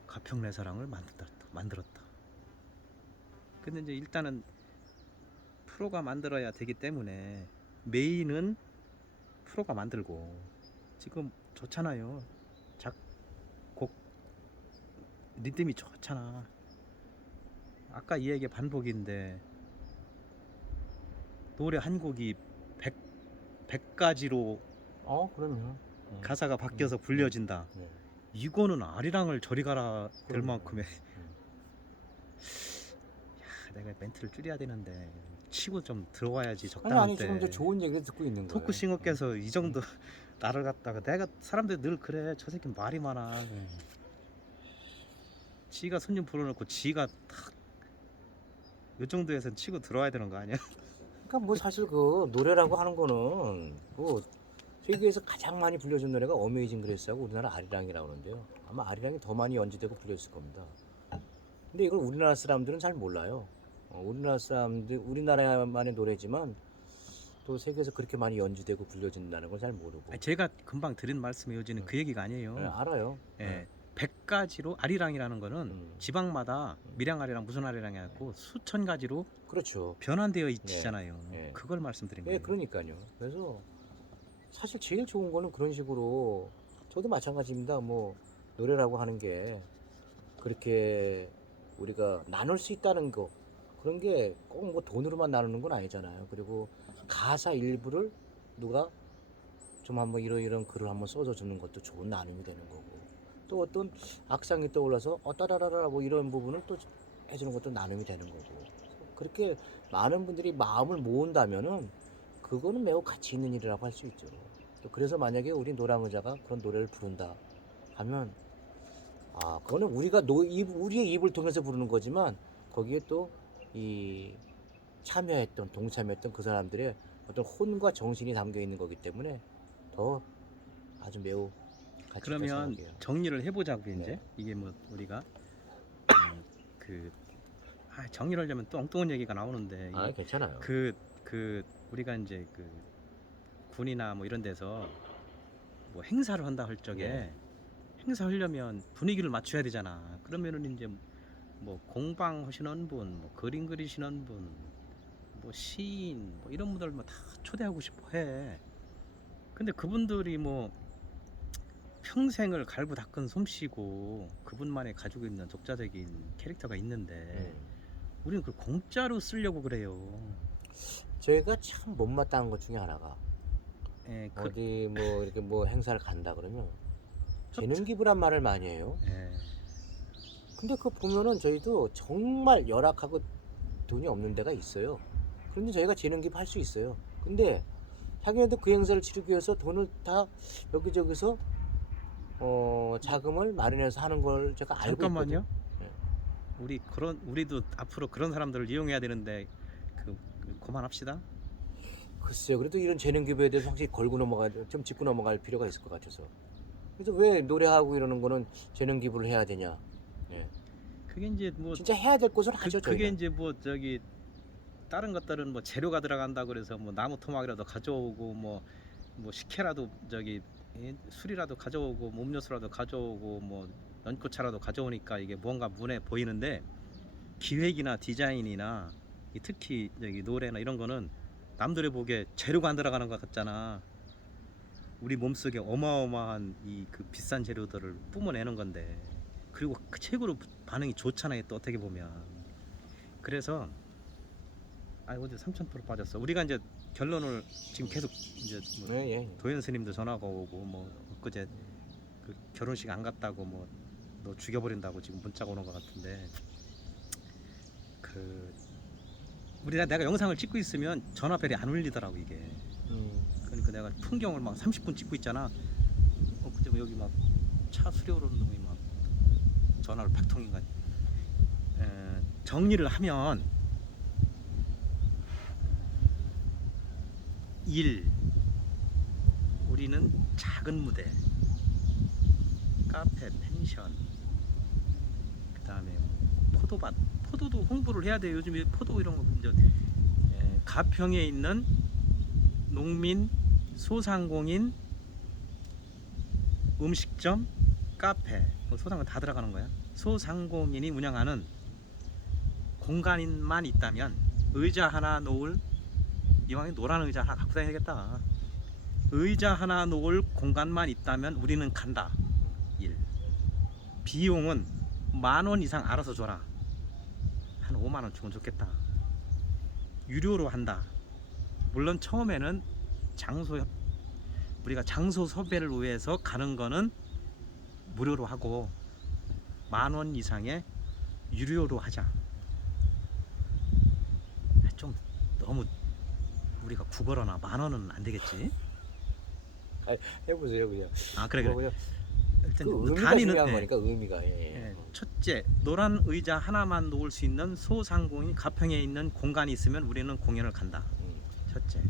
가평 내 사랑을 만들었다. 근데 이제 일단은 프로가 만들어야 되기 때문에 메인은 프로가 만들고. 지금 좋잖아요. 작곡 리듬이 좋잖아. 아까 이 얘기 반복인데 노래 한 곡이 100가지로 그럼요. 가사가 바뀌어서 불려진다. 네. 이거는 아리랑을 저리 가라 될 그럼요. 만큼의. 내가 멘트를 줄여야 되는데 치고 좀 들어와야지 적당한 아니 때. 지금 이제 좋은 얘기를 듣고 있는 거예요. 토크 싱어께서 이 정도 나를 갖다가 내가 사람들이 늘 그래. 저 새끼 말이 많아. 지가 손님 불러놓고 지가 탁 이 정도에선 치고 들어와야 되는 거 아니야? 그러니까 뭐 사실 그 노래라고 하는 거는 뭐 세계에서 가장 많이 불려준 노래가 어메이징 그레이스하고 우리나라 아리랑이라고 하는데요. 아마 아리랑이 더 많이 연주되고 불려졌을 겁니다. 근데 이걸 우리나라 사람들은 잘 몰라요. 우리나라 사람들 우리나라만의 노래지만 또 세계에서 그렇게 많이 연주되고 불려진다는 걸 잘 모르고. 제가 금방 드린 말씀의 요지는 그 얘기가 아니에요. 네, 알아요. 예. 100가지로 아리랑이라는 거는 지방마다 밀양 아리랑 무슨 아리랑이 있고 수천 가지로 그렇죠. 변환되어 있잖아요. 네. 그걸 말씀드린 예, 거예요. 그러니까요. 그래서 사실 제일 좋은 거는 그런 식으로 저도 마찬가지입니다. 뭐 노래라고 하는 게 그렇게 우리가 나눌 수 있다는 거 그런 게 꼭 뭐 돈으로만 나누는 건 아니잖아요. 그리고 가사 일부를 누가 좀 한번 이런 글을 한번 써줘 주는 것도 좋은 나눔이 되는 거고 또 어떤 악상이 떠올라서 따라라라 뭐 이런 부분을 또 해주는 것도 나눔이 되는 거고 그렇게 많은 분들이 마음을 모은다면은 그거는 매우 가치 있는 일이라고 할 수 있죠. 또 그래서 만약에 우리 노랑의자가 그런 노래를 부른다 하면 그거는 우리가 우리의 입을 통해서 부르는 거지만 거기에 또 이 동참했던 그 사람들의 어떤 혼과 정신이 담겨 있는 거기 때문에 더 아주 매우 가치 있다고 그러면 생각해요. 정리를 해보자고 이제. 네. 이게 뭐 우리가 정리를 하려면 또 엉뚱한 얘기가 나오는데 괜찮아요. 우리가 이제 그 군이나 뭐 이런 데서 뭐 행사를 한다 할 적에 행사하려면 분위기를 맞춰야 되잖아. 그러면은 이제 뭐 공방 하시는 분, 뭐 그림 그리시는 분, 뭐 시인 뭐 이런 분들 뭐 다 초대하고 싶어 해. 근데 그분들이 뭐 평생을 갈고 닦은 솜씨고 그분만의 가지고 있는 독자적인 캐릭터가 있는데 우리는 그걸 공짜로 쓰려고 그래요. 저희가 참 못마땅한 것 중에 하나가 예, 어디 뭐 이렇게 뭐 행사를 간다 그러면 재능 기부란 말을 많이 해요. 예. 근데 그거 보면은 저희도 정말 열악하고 돈이 없는 데가 있어요. 그런데 저희가 재능 기부할 수 있어요. 근데 자기네도 그 행사를 치르기 위해서 돈을 다 여기저기서 자금을 마련해서 하는 걸 제가 알고 잠깐만요. 있거든요. 우리도 앞으로 그런 사람들을 이용해야 되는데 그만합시다. 글쎄요. 그래도 이런 재능 기부에 대해서 확실히 좀 짚고 넘어갈 필요가 있을 것 같아서. 그래서 왜 노래하고 이러는 거는 재능 기부를 해야 되냐? 예. 그게 이제 뭐 진짜 해야 될 곳은 하죠. 그게 저희는. 이제 뭐 저기 다른 것들은 뭐 재료가 들어간다 그래서 뭐 나무 토막이라도 가져오고 뭐 식혜라도 저기 술이라도 가져오고 뭐 음료수라도 가져오고 뭐 연꽃차라도 가져오니까 이게 뭔가 눈에 보이는데 기획이나 디자인이나 특히 여기 노래나 이런 거는 남들이 보기에 재료가 안 들어가는 것 같잖아. 우리 몸속에 어마어마한 이 그 비싼 재료들을 뿜어내는 건데 그리고 그 최고로 반응이 좋잖아요. 또 어떻게 보면 그래서 어제 3,000% 빠졌어. 우리가 이제 결론을 지금 계속 이제 뭐 예. 도현 스님도 전화가 오고 뭐 엊그제 그 결혼식 안 갔다고 뭐 너 죽여버린다고 지금 문자가 오는 것 같은데 그 내가 영상을 찍고 있으면 전화벨이 안 울리더라고 이게. 그러니까 내가 풍경을 막 30분 찍고 있잖아. 엊그제 여기 막 차 수리하러 오는 놈이 막 전화를 100통인가 정리를 하면 1. 우리는 작은 무대, 카페, 펜션, 그 다음에 포도밭, 포도도 홍보를 해야 돼요. 요즘에 포도 이런 거 이제 가평에 있는 농민, 소상공인, 음식점, 카페, 뭐 소상공인 다 들어가는 거야. 소상공인이 운영하는 공간만 있다면 의자 하나 놓을 이왕에 노란 의자 하나 갖고 다녀야겠다. 의자 하나 놓을 공간만 있다면 우리는 간다. 1. 비용은 10,000원 이상 알아서 줘라. 한 50,000원 주면 좋겠다. 유료로 한다. 물론 처음에는 우리가 장소 섭외를 위해서 가는 거는 무료로 하고 10,000원 이상의 유료로 하자. 좀 너무 우리가 구걸어나 10,000원은 안 되겠지? 해보세요 그냥. 그래. 그냥 일단 그 의미가 단위는 중요한 거니까 의미가. 첫째, 노란 의자 하나만 놓을 수 있는 소상공인 가평에 있는 공간이 있으면 우리는 공연을 간다. 첫째.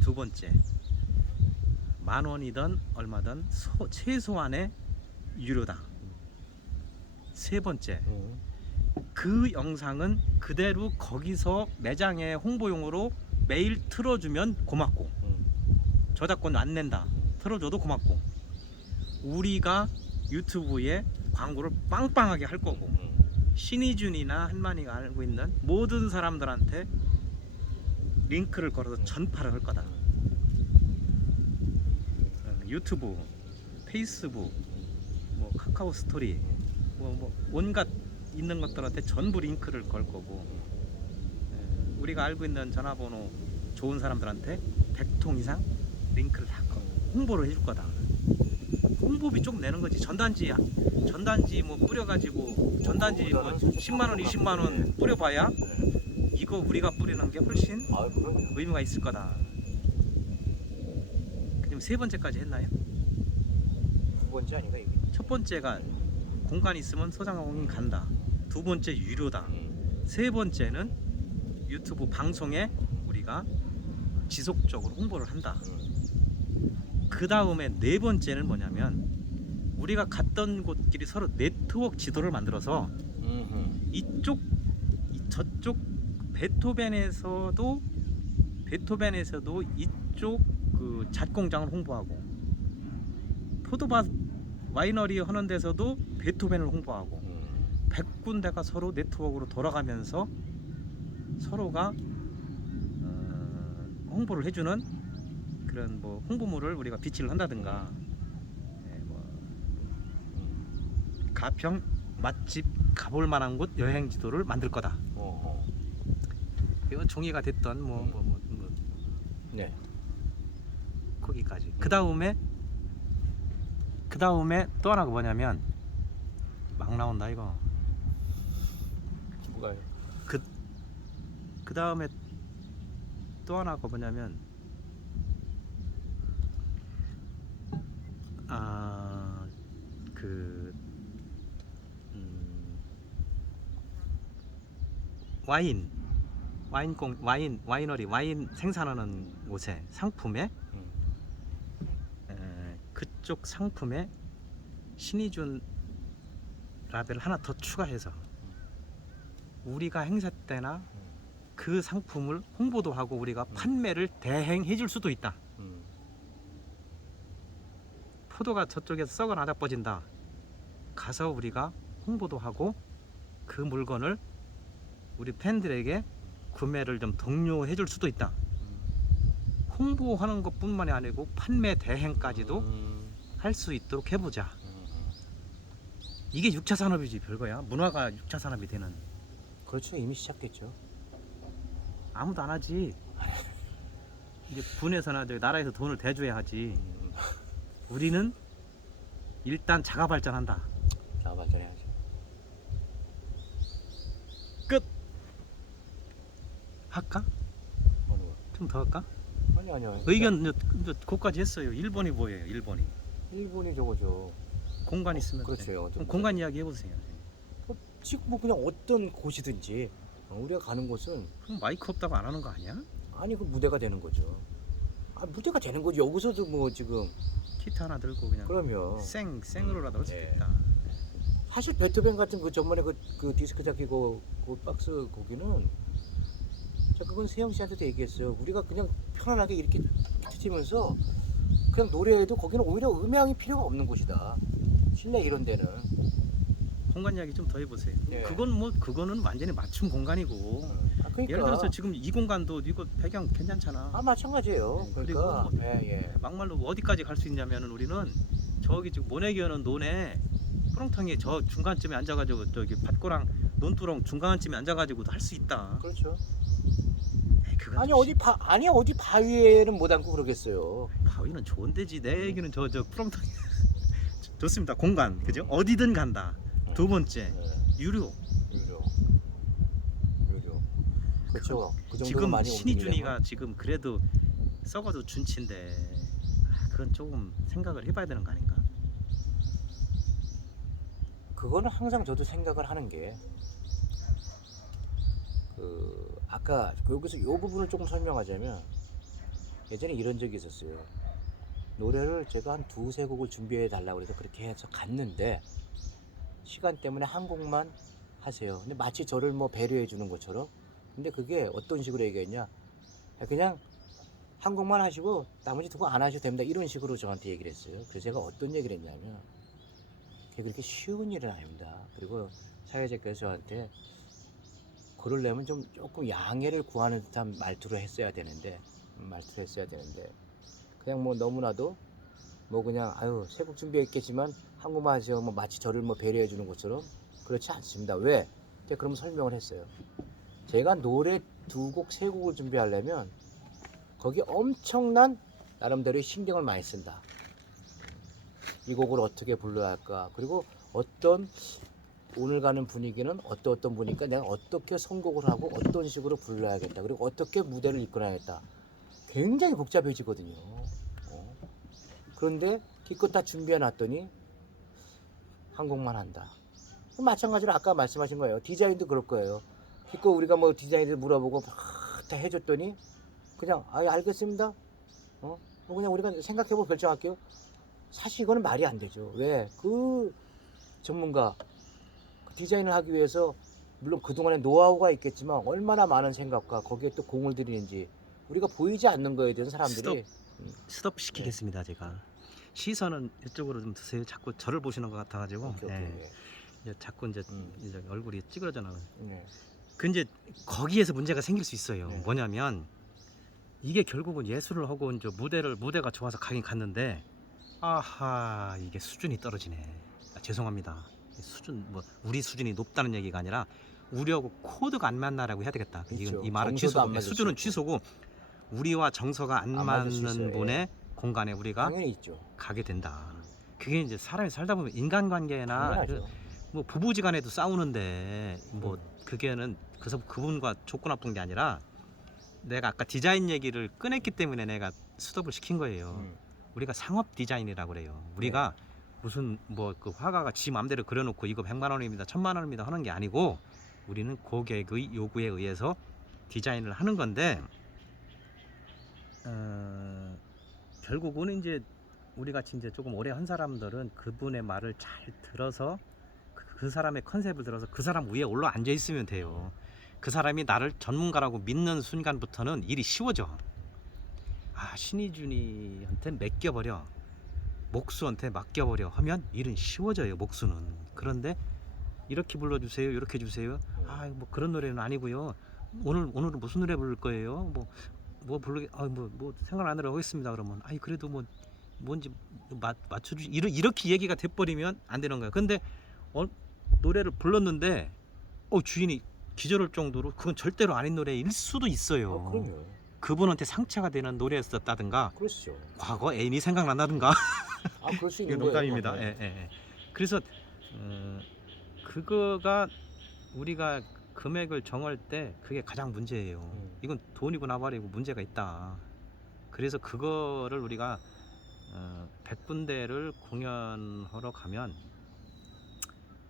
두 번째, 10,000원이든 얼마든 최소한의 유료다. 세 번째, 그 영상은 그대로 거기서 매장에 홍보용으로 매일 틀어주면 고맙고, 저작권 안 낸다 틀어줘도 고맙고, 우리가 유튜브에 광고를 빵빵하게 할 거고, 신의준이나 한만이가 알고 있는 모든 사람들한테 링크를 걸어서 전파를 할 거다. 유튜브, 페이스북, 뭐 카카오 스토리, 뭐 온갖 있는 것들한테 전부 링크를 걸 거고, 우리가 알고 있는 전화번호 좋은 사람들한테 100통 이상 링크를 다 홍보를 해줄 거다. 홍보비 좀 내는 거지. 전단지 뭐 뿌려가지고 전단지 뭐 10만원 20만원 뿌려봐야 이거 우리가 뿌리는 게 훨씬 의미가 있을 거다. 그럼 세 번째까지 했나요? 두 번째 아닌가 이게? 첫 번째가 공간 있으면 소상공인 간다. 두 번째 유료다. 세 번째는 유튜브 방송에 우리가 지속적으로 홍보를 한다. 그 다음에 네 번째는 뭐냐면 우리가 갔던 곳끼리 서로 네트워크 지도를 만들어서 저쪽 베토벤에서도 이쪽 그 잣공장을 홍보하고, 포도밭 와이너리 하는 데서도 베토벤을 홍보하고, 100군데가 서로 네트워크로 돌아가면서 서로가 홍보를 해주는 그런 뭐 홍보물을 우리가 비치를 한다든가, 뭐 가평 맛집 가볼 만한 곳 여행 지도를 만들 거다. 이건 종이가 됐던 네. 거기까지. 그 다음에 또 하나가 뭐냐면 막 나온다 이거. 뭐가요? 그 다음에 또 하나가 뭐냐면 와이너리 와인 생산하는 곳에 상품에 그쪽 상품에 신의준 라벨을 하나 더 추가해서 우리가 행사 때나 그 상품을 홍보도 하고 우리가 판매를 대행해 줄 수도 있다. 포도가 저쪽에서 썩어 나자빠진다. 가서 우리가 홍보도 하고 그 물건을 우리 팬들에게 구매를 좀 독려해 줄 수도 있다. 홍보하는 것뿐만이 아니고 판매 대행까지도 할 수 있도록 해보자. 이게 6차 산업이지 별거야. 문화가 6차 산업이 되는. 그렇죠. 이미 시작됐죠. 아무도 안 하지. 이제 군에서나 저기 나라에서 돈을 대줘야 하지. 우리는 일단 자가 발전한다. 자가 발전해야죠. 끝. 할까? 어느 거? 좀 더 할까? 아니요. 의견 이제 그거까지 했어요. 일본이 뭐예요? 일본이 저거죠. 공간 있으면 그렇죠. 돼. 그럼 공간 이야기 해보세요. 지금 뭐 그냥 어떤 곳이든지 우리가 가는 곳은 그럼 마이크 없다고 안 하는 거 아니야? 아니 그 무대가 되는 거죠. 무대가 되는 거죠. 여기서도 뭐 지금 기타 하나 들고 그냥 그러면 생으로라도 할 수도 예. 있다. 사실 베토벤 같은 그 전번에 그 디스크 잡기 그 박스 거기는 자 그건 세영 씨한테도 얘기했어요. 우리가 그냥 편안하게 이렇게 치면서 그냥 노래해도 거기는 오히려 음향이 필요가 없는 곳이다. 실내 이런 데는. 공간 이야기 좀 더 해보세요. 예. 그거는 완전히 맞춤 공간이고. 그러니까. 예를 들어서 지금 이 공간도 이거 배경 괜찮잖아. 마찬가지예요. 그러니까 그리고 예. 막말로 어디까지 갈 수 있냐면은 우리는 저기 지금 모내기하는 논에 뿌렁텅이 저 중간쯤에 앉아가지고 저기 밭고랑 논두렁 중간쯤에 앉아가지고도 할 수 있다. 그렇죠. 에이, 그건 아니 좀 어디 바위에는 못 앉고 그러겠어요. 바위는 좋은 데지. 내 얘기는 저 뿌렁텅이 좋습니다. 공간 그죠? 어디든 간다. 두 번째 유료. 그렇죠. 그 정도는 지금 많이 신의준이가 지금 그래도 썩어도 준치인데 그건 조금 생각을 해봐야 되는 거 아닌가? 그거는 항상 저도 생각을 하는 게 아까 여기서 이 부분을 조금 설명하자면 예전에 이런 적이 있었어요. 노래를 제가 한 두세 곡을 준비해 달라고 해서 그렇게 해서 갔는데 시간 때문에 한 곡만 하세요. 근데 마치 저를 뭐 배려해 주는 것처럼. 근데 그게 어떤 식으로 얘기했냐? 그냥 한 곡만 하시고 나머지 두 곡 안 하셔도 됩니다. 이런 식으로 저한테 얘기를 했어요. 그래서 제가 어떤 얘기를 했냐면 그게 그렇게 쉬운 일은 아닙니다. 그리고 사회자께서 저한테 그러려면 조금 양해를 구하는 듯한 말투를 했어야 되는데 그냥 뭐 너무나도 뭐 그냥 세 곡 준비했겠지만 한 곡만 하죠. 뭐 마치 저를 뭐 배려해 주는 것처럼 그렇지 않습니다. 왜? 제가 그럼 설명을 했어요. 제가 노래 두 곡, 세 곡을 준비하려면 거기 엄청난 나름대로의 신경을 많이 쓴다. 이 곡을 어떻게 불러야 할까? 그리고 오늘 가는 분위기는 어떤 분위기니까 내가 어떻게 선곡을 하고 어떤 식으로 불러야겠다. 그리고 어떻게 무대를 이끌어야겠다. 굉장히 복잡해지거든요. 그런데 기껏 다 준비해 놨더니 한 곡만 한다. 마찬가지로 아까 말씀하신 거예요. 디자인도 그럴 거예요. 기껏 우리가 뭐 디자인을 물어보고 막 다 해줬더니 그냥 알겠습니다. 뭐 그냥 우리가 생각해보고 결정할게요. 사실 이거는 말이 안 되죠. 왜? 그 전문가 디자인을 하기 위해서 물론 그동안에 노하우가 있겠지만 얼마나 많은 생각과 거기에 또 공을 들이는지 우리가 보이지 않는 거에 대한 사람들이 스톱 시키겠습니다. 제가 시선은 이쪽으로 좀 드세요. 자꾸 저를 보시는 것 같아가지고 이제 자꾸 이제 얼굴이 찌그러져 나가요. 그 이제 거기에서 문제가 생길 수 있어요. 뭐냐면 이게 결국은 예술을 하고 이제 무대가 좋아서 가긴 갔는데 아하 이게 수준이 떨어지네. 죄송합니다. 수준 뭐 우리 수준이 높다는 얘기가 아니라 우리하고 코드가 안 맞나라고 해야 되겠다. 그렇죠. 이 말은 정서도 안 취소고 맞을 수준은 수 있고. 취소고 우리와 정서가 안 안 맞을 수 있어요. 맞는 분의 공간에 우리가 당연히 있죠. 가게 된다. 그게 이제 사람이 살다 보면 인간관계나 당연하죠. 뭐 부부지간에도 싸우는데 뭐 그게는 그분과 조건 나쁜 게 아니라 내가 아까 디자인 얘기를 꺼냈기 때문에 내가 스톱을 시킨 거예요. 음. 우리가 상업 디자인이라고 그래요. 우리가 무슨 뭐 그 화가가 지 마음대로 그려놓고 이거 100만 원입니다, 1000만 원입니다 하는 게 아니고 우리는 고객의 요구에 의해서 디자인을 하는 건데 결국은 이제 우리 같이 이제 조금 오래 한 사람들은 그분의 말을 잘 들어서 그 사람의 컨셉을 들어서 그 사람 위에 올라 앉아 있으면 돼요. 그 사람이 나를 전문가라고 믿는 순간부터는 일이 쉬워져. 아 신희준이한테 맡겨버려, 목수한테 맡겨버려 하면 일은 쉬워져요. 목수는. 그런데 이렇게 불러주세요, 이렇게 해주세요. 아 뭐 그런 노래는 아니고요. 오늘은 무슨 노래 부를 거예요? 뭐 부르게 뭐 생각 안 하려고 하겠습니다. 그러면 아이 그래도 뭐 뭔지 맞춰주 이렇게 얘기가 돼버리면 안 되는 거예요. 근데 노래를 불렀는데 주인이 기절할 정도로 그건 절대로 아닌 노래일 수도 있어요. 그럼요. 그분한테 상처가 되는 노래였었다든가 그렇죠. 과거 애인이 생각난다든가 그럴 수 이게 있는 농담입니다. 거예요. 예. 그래서 그거가 우리가 금액을 정할 때 그게 가장 문제예요. 이건 돈이고 나발이고 문제가 있다. 그래서 그거를 우리가 100군데를 공연하러 가면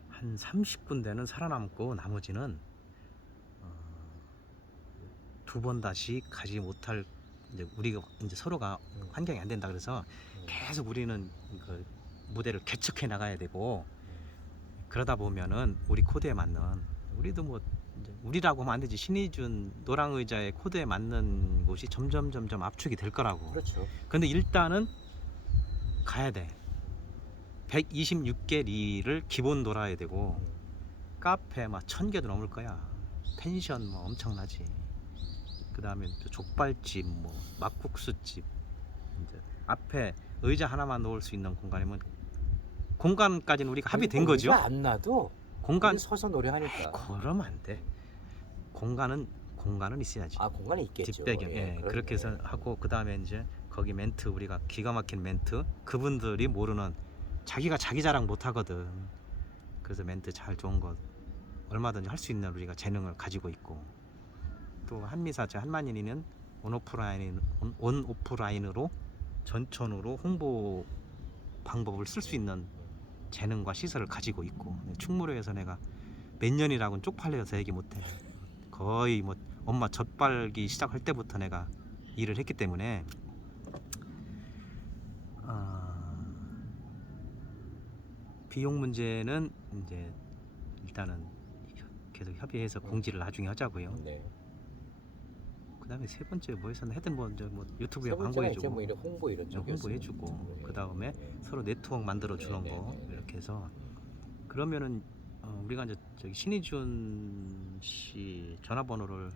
한 30군데는 살아남고 나머지는 두 번 다시 가지 못할 이제 우리가 이제 서로가 환경이 안 된다 그래서 계속 우리는 그 무대를 개척해 나가야 되고 그러다 보면은 우리 코드에 맞는 우리도 뭐 이제 우리라고 하면 안 되지 신희준 노랑의자의 코드에 맞는 곳이 점점 압축이 될 거라고. 그렇죠. 근데 일단은 가야 돼. 126개 리를 기본 돌아야 되고 카페 막 1000개도 넘을 거야. 펜션 뭐 엄청나지. 그 다음에 또 족발집, 뭐 막국수집, 이제 앞에 의자 하나만 놓을 수 있는 공간이면 공간까지는 우리가 합의된 거죠. 의자 안 놔도 공간 서서 노래하니까. 그러면 안 돼. 공간은 있어야지. 공간이 있겠죠. 뒷배경, 그렇게 해서 하고 그 다음에 이제 거기 멘트 우리가 기가 막힌 멘트 그분들이 모르는 자기가 자기 자랑 못 하거든. 그래서 멘트 잘 좋은 거 얼마든지 할 수 있는 우리가 재능을 가지고 있고. 또 한미사 제 한만인이는 온오프라인으로 전천후로 홍보 방법을 쓸 수 있는 재능과 시설을 가지고 있고 충무로에서 내가 몇 년이라고는 쪽팔려서 얘기 못해. 거의 뭐 엄마 젖발기 시작할 때부터 내가 일을 했기 때문에 비용 문제는 이제 일단은 계속 협의해서 공지를 나중에 하자고요. 그다음에 세 번째 뭐 했었나 하여튼 뭐 유튜브에 광고해주고 뭐 이런 홍보 이런 홍보해주고 그다음에 서로 네트워크 만들어 주는 거 이렇게 해서 그러면은 우리가 이제 저기 신희준 씨 전화번호를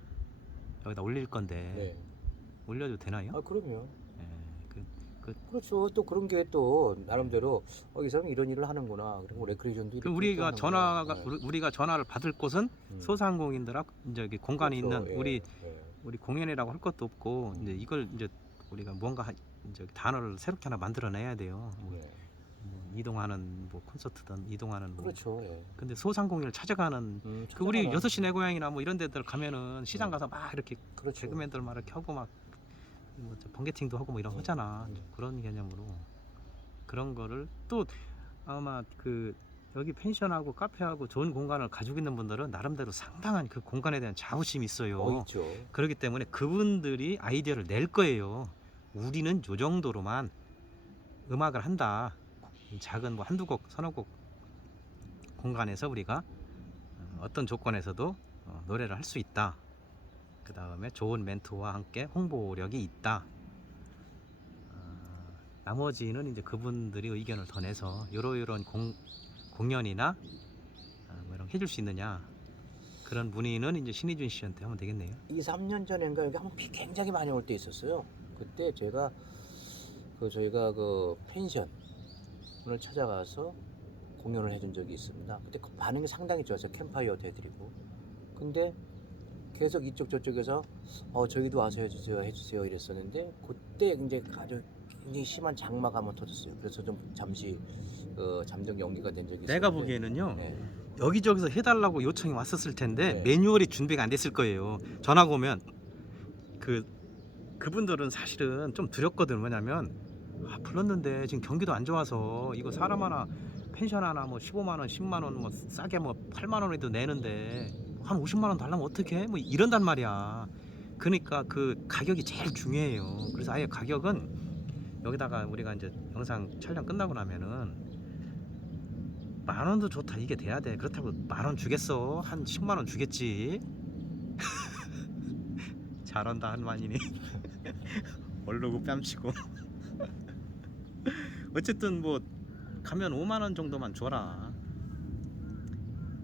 여기다 올릴 건데 올려도 되나요? 그럼요. 그렇죠. 또 그런 게 또 나름대로 이 사람이 이런 일을 하는구나. 그리고 레크레이션도 그 우리가 우리가 전화를 받을 곳은 소상공인들하고 저기 공간이 있는 우리 공연이라고 할 것도 없고 이제 이걸 이제 우리가 뭔가 이제 단어를 새롭게 하나 만들어내야 돼요. 뭐 이동하는 뭐 콘서트든 이동하는 뭐. 그렇죠. 근데 소상공인을 찾아가는 그 우리 6시 내 고향이나 뭐 이런 데들 가면은 시장 가서 막 이렇게 개그맨들 막 이렇게 하고 막 뭐 번개팅도 하고 뭐 이런 거 하잖아. 그런 개념으로 그런 거를 또 아마 그 여기 펜션하고 카페하고 좋은 공간을 가지고 있는 분들은 나름대로 상당한 그 공간에 대한 자부심이 있어요. 있죠. 그렇기 때문에 그분들이 아이디어를 낼 거예요. 우리는 요 정도로만 음악을 한다. 작은 뭐 한두 곡, 서너 곡 공간에서 우리가 어떤 조건에서도 노래를 할 수 있다. 그 다음에 좋은 멘트와 함께 홍보력이 있다. 나머지는 이제 그분들이 의견을 더 내서 요런 공연이나 뭐 이런 해줄 수 있느냐. 그런 문의는 이제 신희준 씨한테 하면 되겠네요. 2, 3년 전인가 여기 한번 비 굉장히 많이 올 때 있었어요. 그때 제가 저희가 그 펜션을 찾아가서 공연을 해준 적이 있습니다. 그때 그 반응이 상당히 좋았어요. 캠파이어도 해드리고. 근데 계속 이쪽 저쪽에서 저기도 와서 해주세요 이랬었는데 그때 이제 아주 굉장히 심한 장마가 한번 터졌어요. 그래서 좀 잠시 잠정 연기가 된 적이 있어요. 내가 보기에는요. 네. 여기저기서 해달라고 요청이 왔었을 텐데 네. 매뉴얼이 준비가 안 됐을 거예요. 전화가 오면 그분들은 사실은 좀 두렵거든. 뭐냐면 불렀는데 지금 경기도 안 좋아서 이거 사람 하나 펜션 하나 뭐 15만 원, 10만 원 뭐 싸게 뭐 8만 원에도 내는데 한 50만 원 달라면 어떡해? 뭐 이런단 말이야. 그러니까 그 가격이 제일 중요해요. 그래서 아예 가격은 여기다가 우리가 이제 영상 촬영 끝나고 나면은 10,000원도 좋다 이게 돼야 돼. 그렇다고 10,000원 주겠어? 한 10만 원 주겠지. 잘한다 한만이니. 얼르고 뺨치고. 어쨌든 뭐 가면 5만 원 정도만 줘라.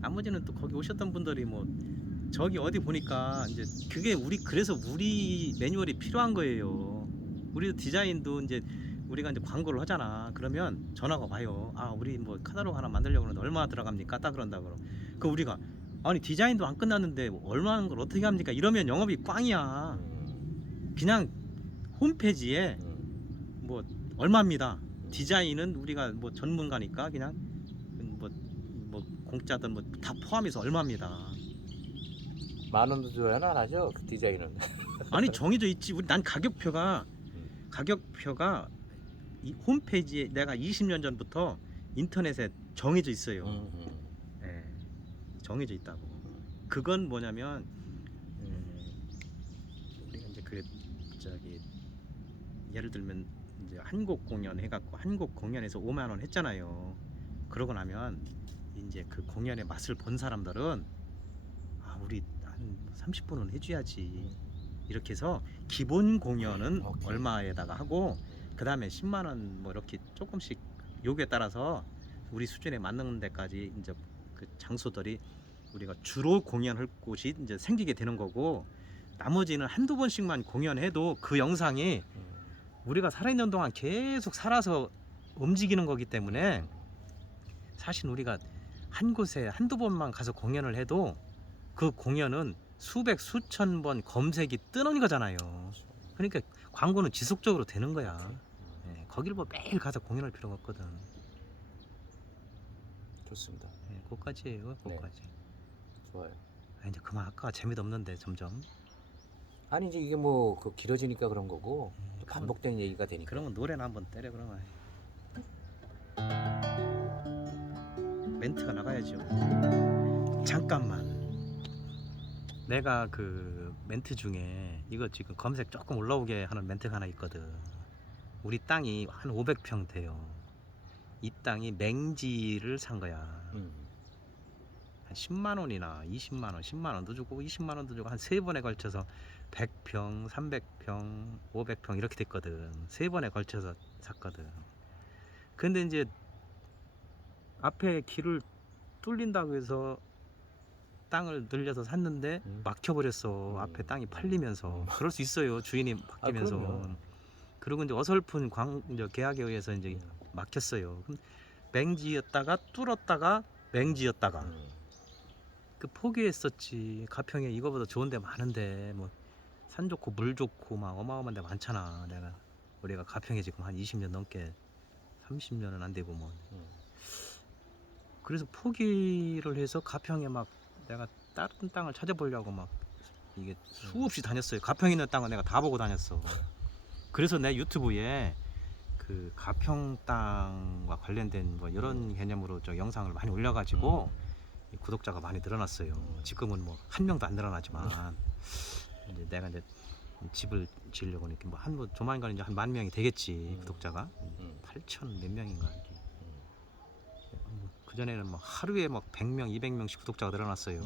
나머지는 또 거기 오셨던 분들이 뭐 저기 어디 보니까 이제 그게 그래서 우리 매뉴얼이 필요한 거예요. 우리도 디자인도 이제 우리가 이제 광고를 하잖아. 그러면 전화가 와요. 아 우리 뭐 카탈로그 하나 만들려고 그러는데 얼마 들어갑니까? 딱 그런다 그럼. 그 우리가 아니 디자인도 안 끝났는데 얼마 하는 걸 어떻게 합니까? 이러면 영업이 꽝이야. 그냥 홈페이지에 뭐 얼마입니다. 디자인은 우리가 뭐 전문가니까 그냥 뭐 공짜든 뭐 다 포함해서 얼마입니다. 10,000원도 줘야는 안 하죠. 그 디자인은. 아니 정해져 있지. 난 가격표가 이 홈페이지에 내가 20년 전부터 인터넷에 정해져 있어요. 예, 정해져 있다고. 그건 뭐냐면 우리가 이제 저기 예를 들면 이제 한 곡 공연 해갖고 한 곡 공연에서 5만 원 했잖아요. 그러고 나면 이제 그 공연의 맛을 본 사람들은 아 우리 한 30분은 해줘야지 이렇게 해서 기본 공연은 오케이. 얼마에다가 하고 그 다음에 10만 원 뭐 이렇게 조금씩 요구에 따라서 우리 수준에 맞는 데까지 이제 그 장소들이 우리가 주로 공연할 곳이 이제 생기게 되는 거고 나머지는 한두 번씩만 공연해도 그 영상이 우리가 살아있는 동안 계속 살아서 움직이는 거기 때문에 사실 우리가 한 곳에 한두 번만 가서 공연을 해도 그 공연은 수백 수천 번 검색이 뜨는 거잖아요. 그러니까 광고는 지속적으로 되는 거야. 네, 거기를 뭐 매일 가서 공연할 필요가 없거든. 좋습니다. 네, 그거까지예요. 그거까지. 좋아요. 아, 이제 그만 아까 재미도 없는데 점점. 아니 이제 이게 뭐 그 길어지니까 그런 거고 또 반복된 얘기가 되니까. 그러면 노래나 한번 때려 그러면. 멘트가 나가야죠. 잠깐만. 내가 그 멘트 중에 이거 지금 검색 조금 올라오게 하는 멘트가 하나 있거든. 우리 땅이 한 500평 돼요. 이 땅이 맹지를 산 거야. 한 10만 원이나 20만 원, 10만 원도 주고 20만 원도 주고 한 세 번에 걸쳐서 100평, 300평, 500평 이렇게 됐거든. 세 번에 걸쳐서 샀거든. 근데 이제 앞에 길을 뚫린다고 해서 땅을 늘려서 샀는데 막혀버렸어. 앞에 땅이 팔리면서. 그럴 수 있어요. 주인이 바뀌면서. 그럼요. 그리고 이제 어설픈 이제 계약에 의해서 이제 막혔어요. 그럼 맹지였다가 뚫었다가 맹지였다가 그 포기했었지. 가평에 이거보다 좋은 데 많은데 뭐 산 좋고 물 좋고 막 어마어마한 데 많잖아. 우리가 가평에 지금 한 20년 넘게 30년은 안 되고 뭐. 그래서 포기를 해서 가평에 막 내가 다른 땅을 찾아보려고 막 이게 수없이 다녔어요. 가평에 있는 땅은 내가 다 보고 다녔어. 그래서 내 유튜브에 그 가평 땅과 관련된 뭐 이런 개념으로 저 영상을 많이 올려가지고 구독자가 많이 늘어났어요. 지금은 뭐 한 명도 안 늘어나지만 이제 내가 이제 집을 지으려고 하니까 뭐 조만간 이제 한 10,000명이 되겠지. 구독자가 8,000 몇 명인가. 그 전에는 뭐 하루에 막 100명, 200명씩 구독자가 늘어났어요.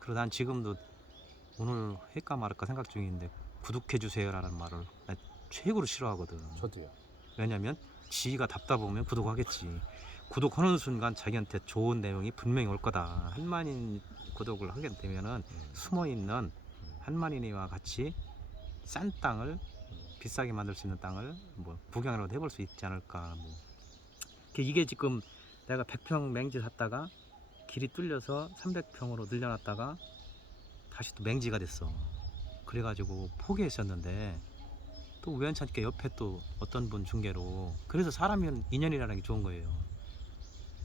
그리고 난 지금도 오늘 할까 말까 생각 중인데 구독해 주세요라는 말을 난 최고로 싫어하거든. 저도요. 왜냐면 지가 답답하면 구독하겠지. 구독하는 순간 자기한테 좋은 내용이 분명히 올 거다. 한만인 구독을 하게 되면은 숨어 있는 한만인이와 같이 싼 땅을 비싸게 만들 수 있는 땅을 뭐 구경이라도 해볼 수 있지 않을까. 뭐 이게 지금 내가 100평 맹지 샀다가 길이 뚫려서 300평으로 늘려놨다가 다시 또 맹지가 됐어. 그래가지고 포기했었는데 또 우연찮게 옆에 또 어떤 분 중개로, 그래서 사람이 인연이라는 게 좋은 거예요.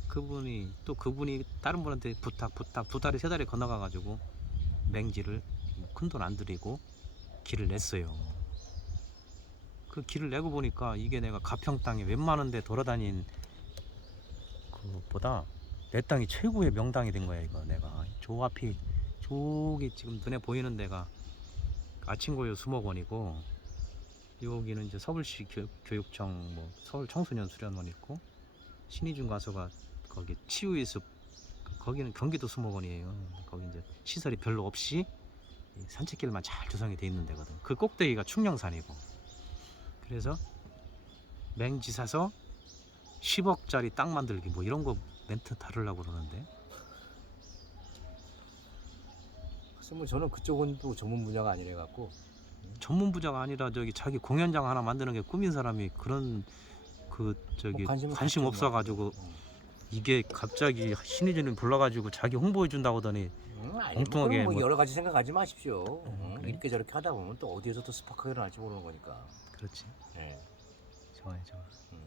그분이 다른 분한테 부탁 2달에 3달에 건너가가지고 맹지를 큰 돈 안 들이고 길을 냈어요. 그 길을 내고 보니까 이게 내가 가평 땅에 웬만한 데 돌아다닌 그보다 내 땅이 최고의 명당이 된 거야. 이거 내가 저 앞이 저기 지금 눈에 보이는 데가 아침고요 수목원이고, 여기는 이제 서울시 교육청 뭐 서울 청소년 수련원 있고, 신의중 가서가 거기 치유의 숲, 거기는 경기도 수목원이에요. 거기 이제 시설이 별로 없이 산책길만 잘 조성이 돼 있는 데거든. 그 꼭대기가 충령산이고. 그래서 맹지 사서 10억짜리 땅 만들기 뭐 이런 거 멘트 다루려고 그러는데. 글쎄 뭐 저는 그쪽은 또 전문 분야가 아니래 갖고. 전문 부자가 아니라 저기 자기 공연장 하나 만드는 게 꿈인 사람이 그런 그 저기 관심 없어가지고 이게 갑자기 신의준이 불러가지고 자기 홍보해 준다고 하더니 아니, 엉뚱하게 뭐 뭐- 여러 가지 생각하지 마십시오. 그래? 이렇게 저렇게 하다 보면 또 어디에서 또 스파크가 일어날지 모르는 거니까. 그렇지. 네. 좋아요, 좋아. 음.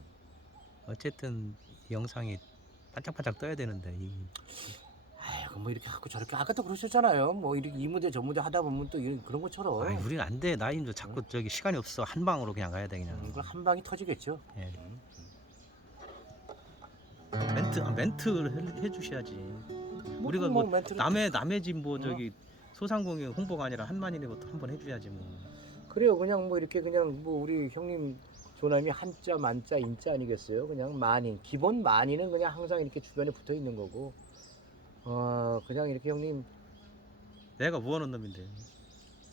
어쨌든 이 영상이 반짝반짝 떠야 되는데 아이고 뭐 이렇게 하고 저렇게 아까도 그러셨잖아요. 뭐 이렇게 이 무대 저 무대 하다 보면 또 그런 것처럼. 아이, 우리는 안 돼. 나이도 자꾸 저기 시간이 없어. 한 방으로 그냥 가야 돼 그냥. 이걸 한 방이 터지겠죠. 예. 멘트를 해주셔야지. 우리가 뭐 남의 집 뭐 저기 소상공인 홍보가 아니라 한만인의 것도 한번 해줘야지 뭐. 그래요. 그냥 뭐 이렇게 그냥 뭐 우리 형님 조남이 한자 만자 인자 아니겠어요? 그냥 만인 기본 만인은 그냥 항상 이렇게 주변에 붙어 있는 거고. 그냥 이렇게 형님 내가 뭐하는 놈인데.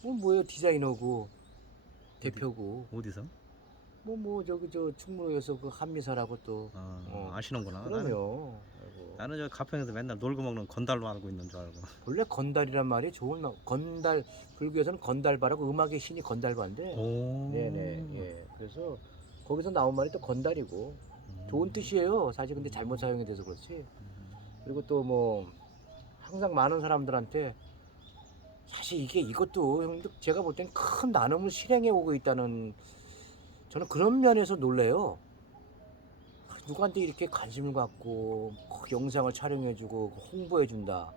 뭐예요 디자이너고 대표고 어디서? 뭐 저기 저 충무로에서 그 한미사라고 또 아시는구나. 그럼요. 나는 저 가평에서 맨날 놀고 먹는 건달로 알고 있는 줄 알고. 원래 건달이란 말이 좋은 건달 불교에서는 건달바라고 음악의 신이 건달바인데 오. 네네 예 그래서 거기서 나온 말이 또 건달이고 좋은 뜻이에요 사실 근데 잘못 사용이 돼서 그렇지. 그리고 또 뭐 항상 많은 사람들한테 사실 이것도 형님들 제가 볼 땐 큰 나눔을 실행해 오고 있다는 저는 그런 면에서 놀래요. 누구한테 이렇게 관심을 갖고 영상을 촬영해주고 홍보해준다.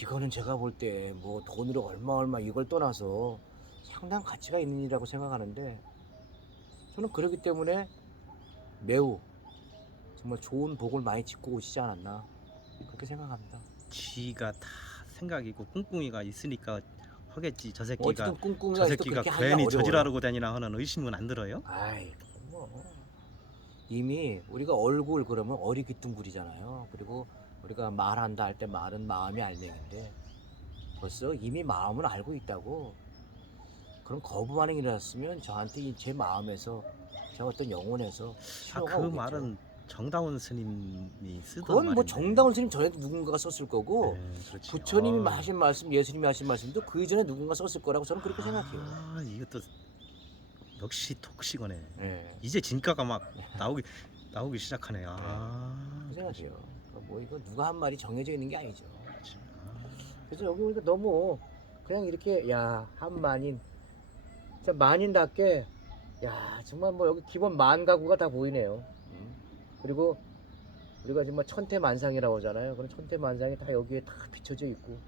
이거는 제가 볼 때 뭐 돈으로 얼마 이걸 떠나서 상당 가치가 있는 일이라고 생각하는데 저는 그렇기 때문에 매우 정말 좋은 복을 많이 짓고 오시지 않았나 그렇게 생각합니다. 지가 다 생각이고 꿍꿍이가 있으니까 하겠지. 저 어쨌든 꿍꿍이가 새끼가 괜히 저지르고 다니나 하는 의심은 안 들어요? 아이 뭐 이미 우리가 얼굴 그러면 어리귀뚱굴이잖아요. 그리고 우리가 말한다 할 때 말은 마음이 알맹인데 벌써 이미 마음을 알고 있다고. 그런 거부 반응이 일어났으면 저한테 제 마음에서 제 어떤 영혼에서 신호가 그 오겠죠. 말은 정다운 스님이 쓰던 그건 뭐 말인데. 정다운 스님 전에도 누군가가 썼을 거고 그렇지. 부처님이 하신 말씀 예수님이 하신 말씀도 그 이전에 누군가 썼을 거라고 저는 그렇게 생각해요. 이것도 역시 톡시거네. 네. 이제 진가가 막 나오기 시작하네. 그 생각해요. 뭐 이거 누가 한 말이 정해져 있는 게 아니죠. 그렇지. 그래서 여기 보니까 너무 그냥 이렇게 한만인 진짜 만인답게 정말 뭐 여기 기본 만 가구가 다 보이네요. 그리고 우리가 정말 천태만상이라고 하잖아요. 그런 천태만상이 다 여기에 다 비춰져 있고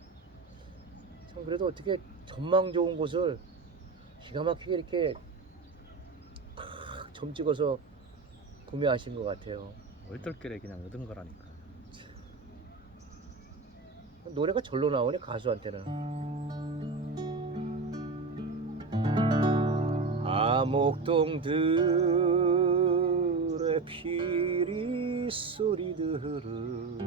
참 그래도 어떻게 전망 좋은 곳을 기가 막히게 이렇게 탁 점 찍어서 구매하신 것 같아요. 얼떨결에 그냥 얻은 거라니까. 노래가 절로 나오네 가수한테는. 암옥동들의 피리 소리들을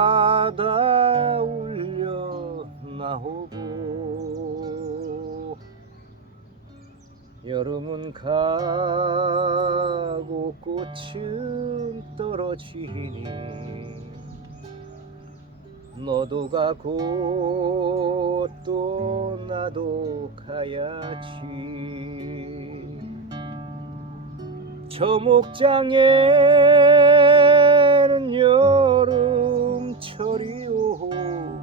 산골짜기마다 울려 나오고 여름은 가고 꽃은 떨어지니 너도 가고 또 나도 가야지. 저 목장에는 여름철이 오고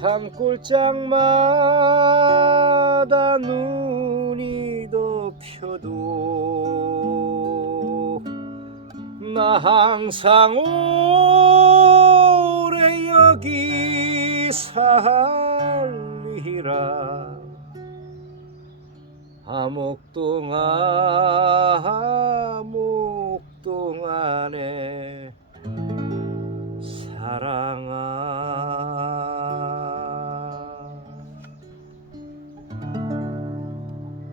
산골짜기마다 눈이 덮여도 나 항상 오래 여기 살리라. 암흑동안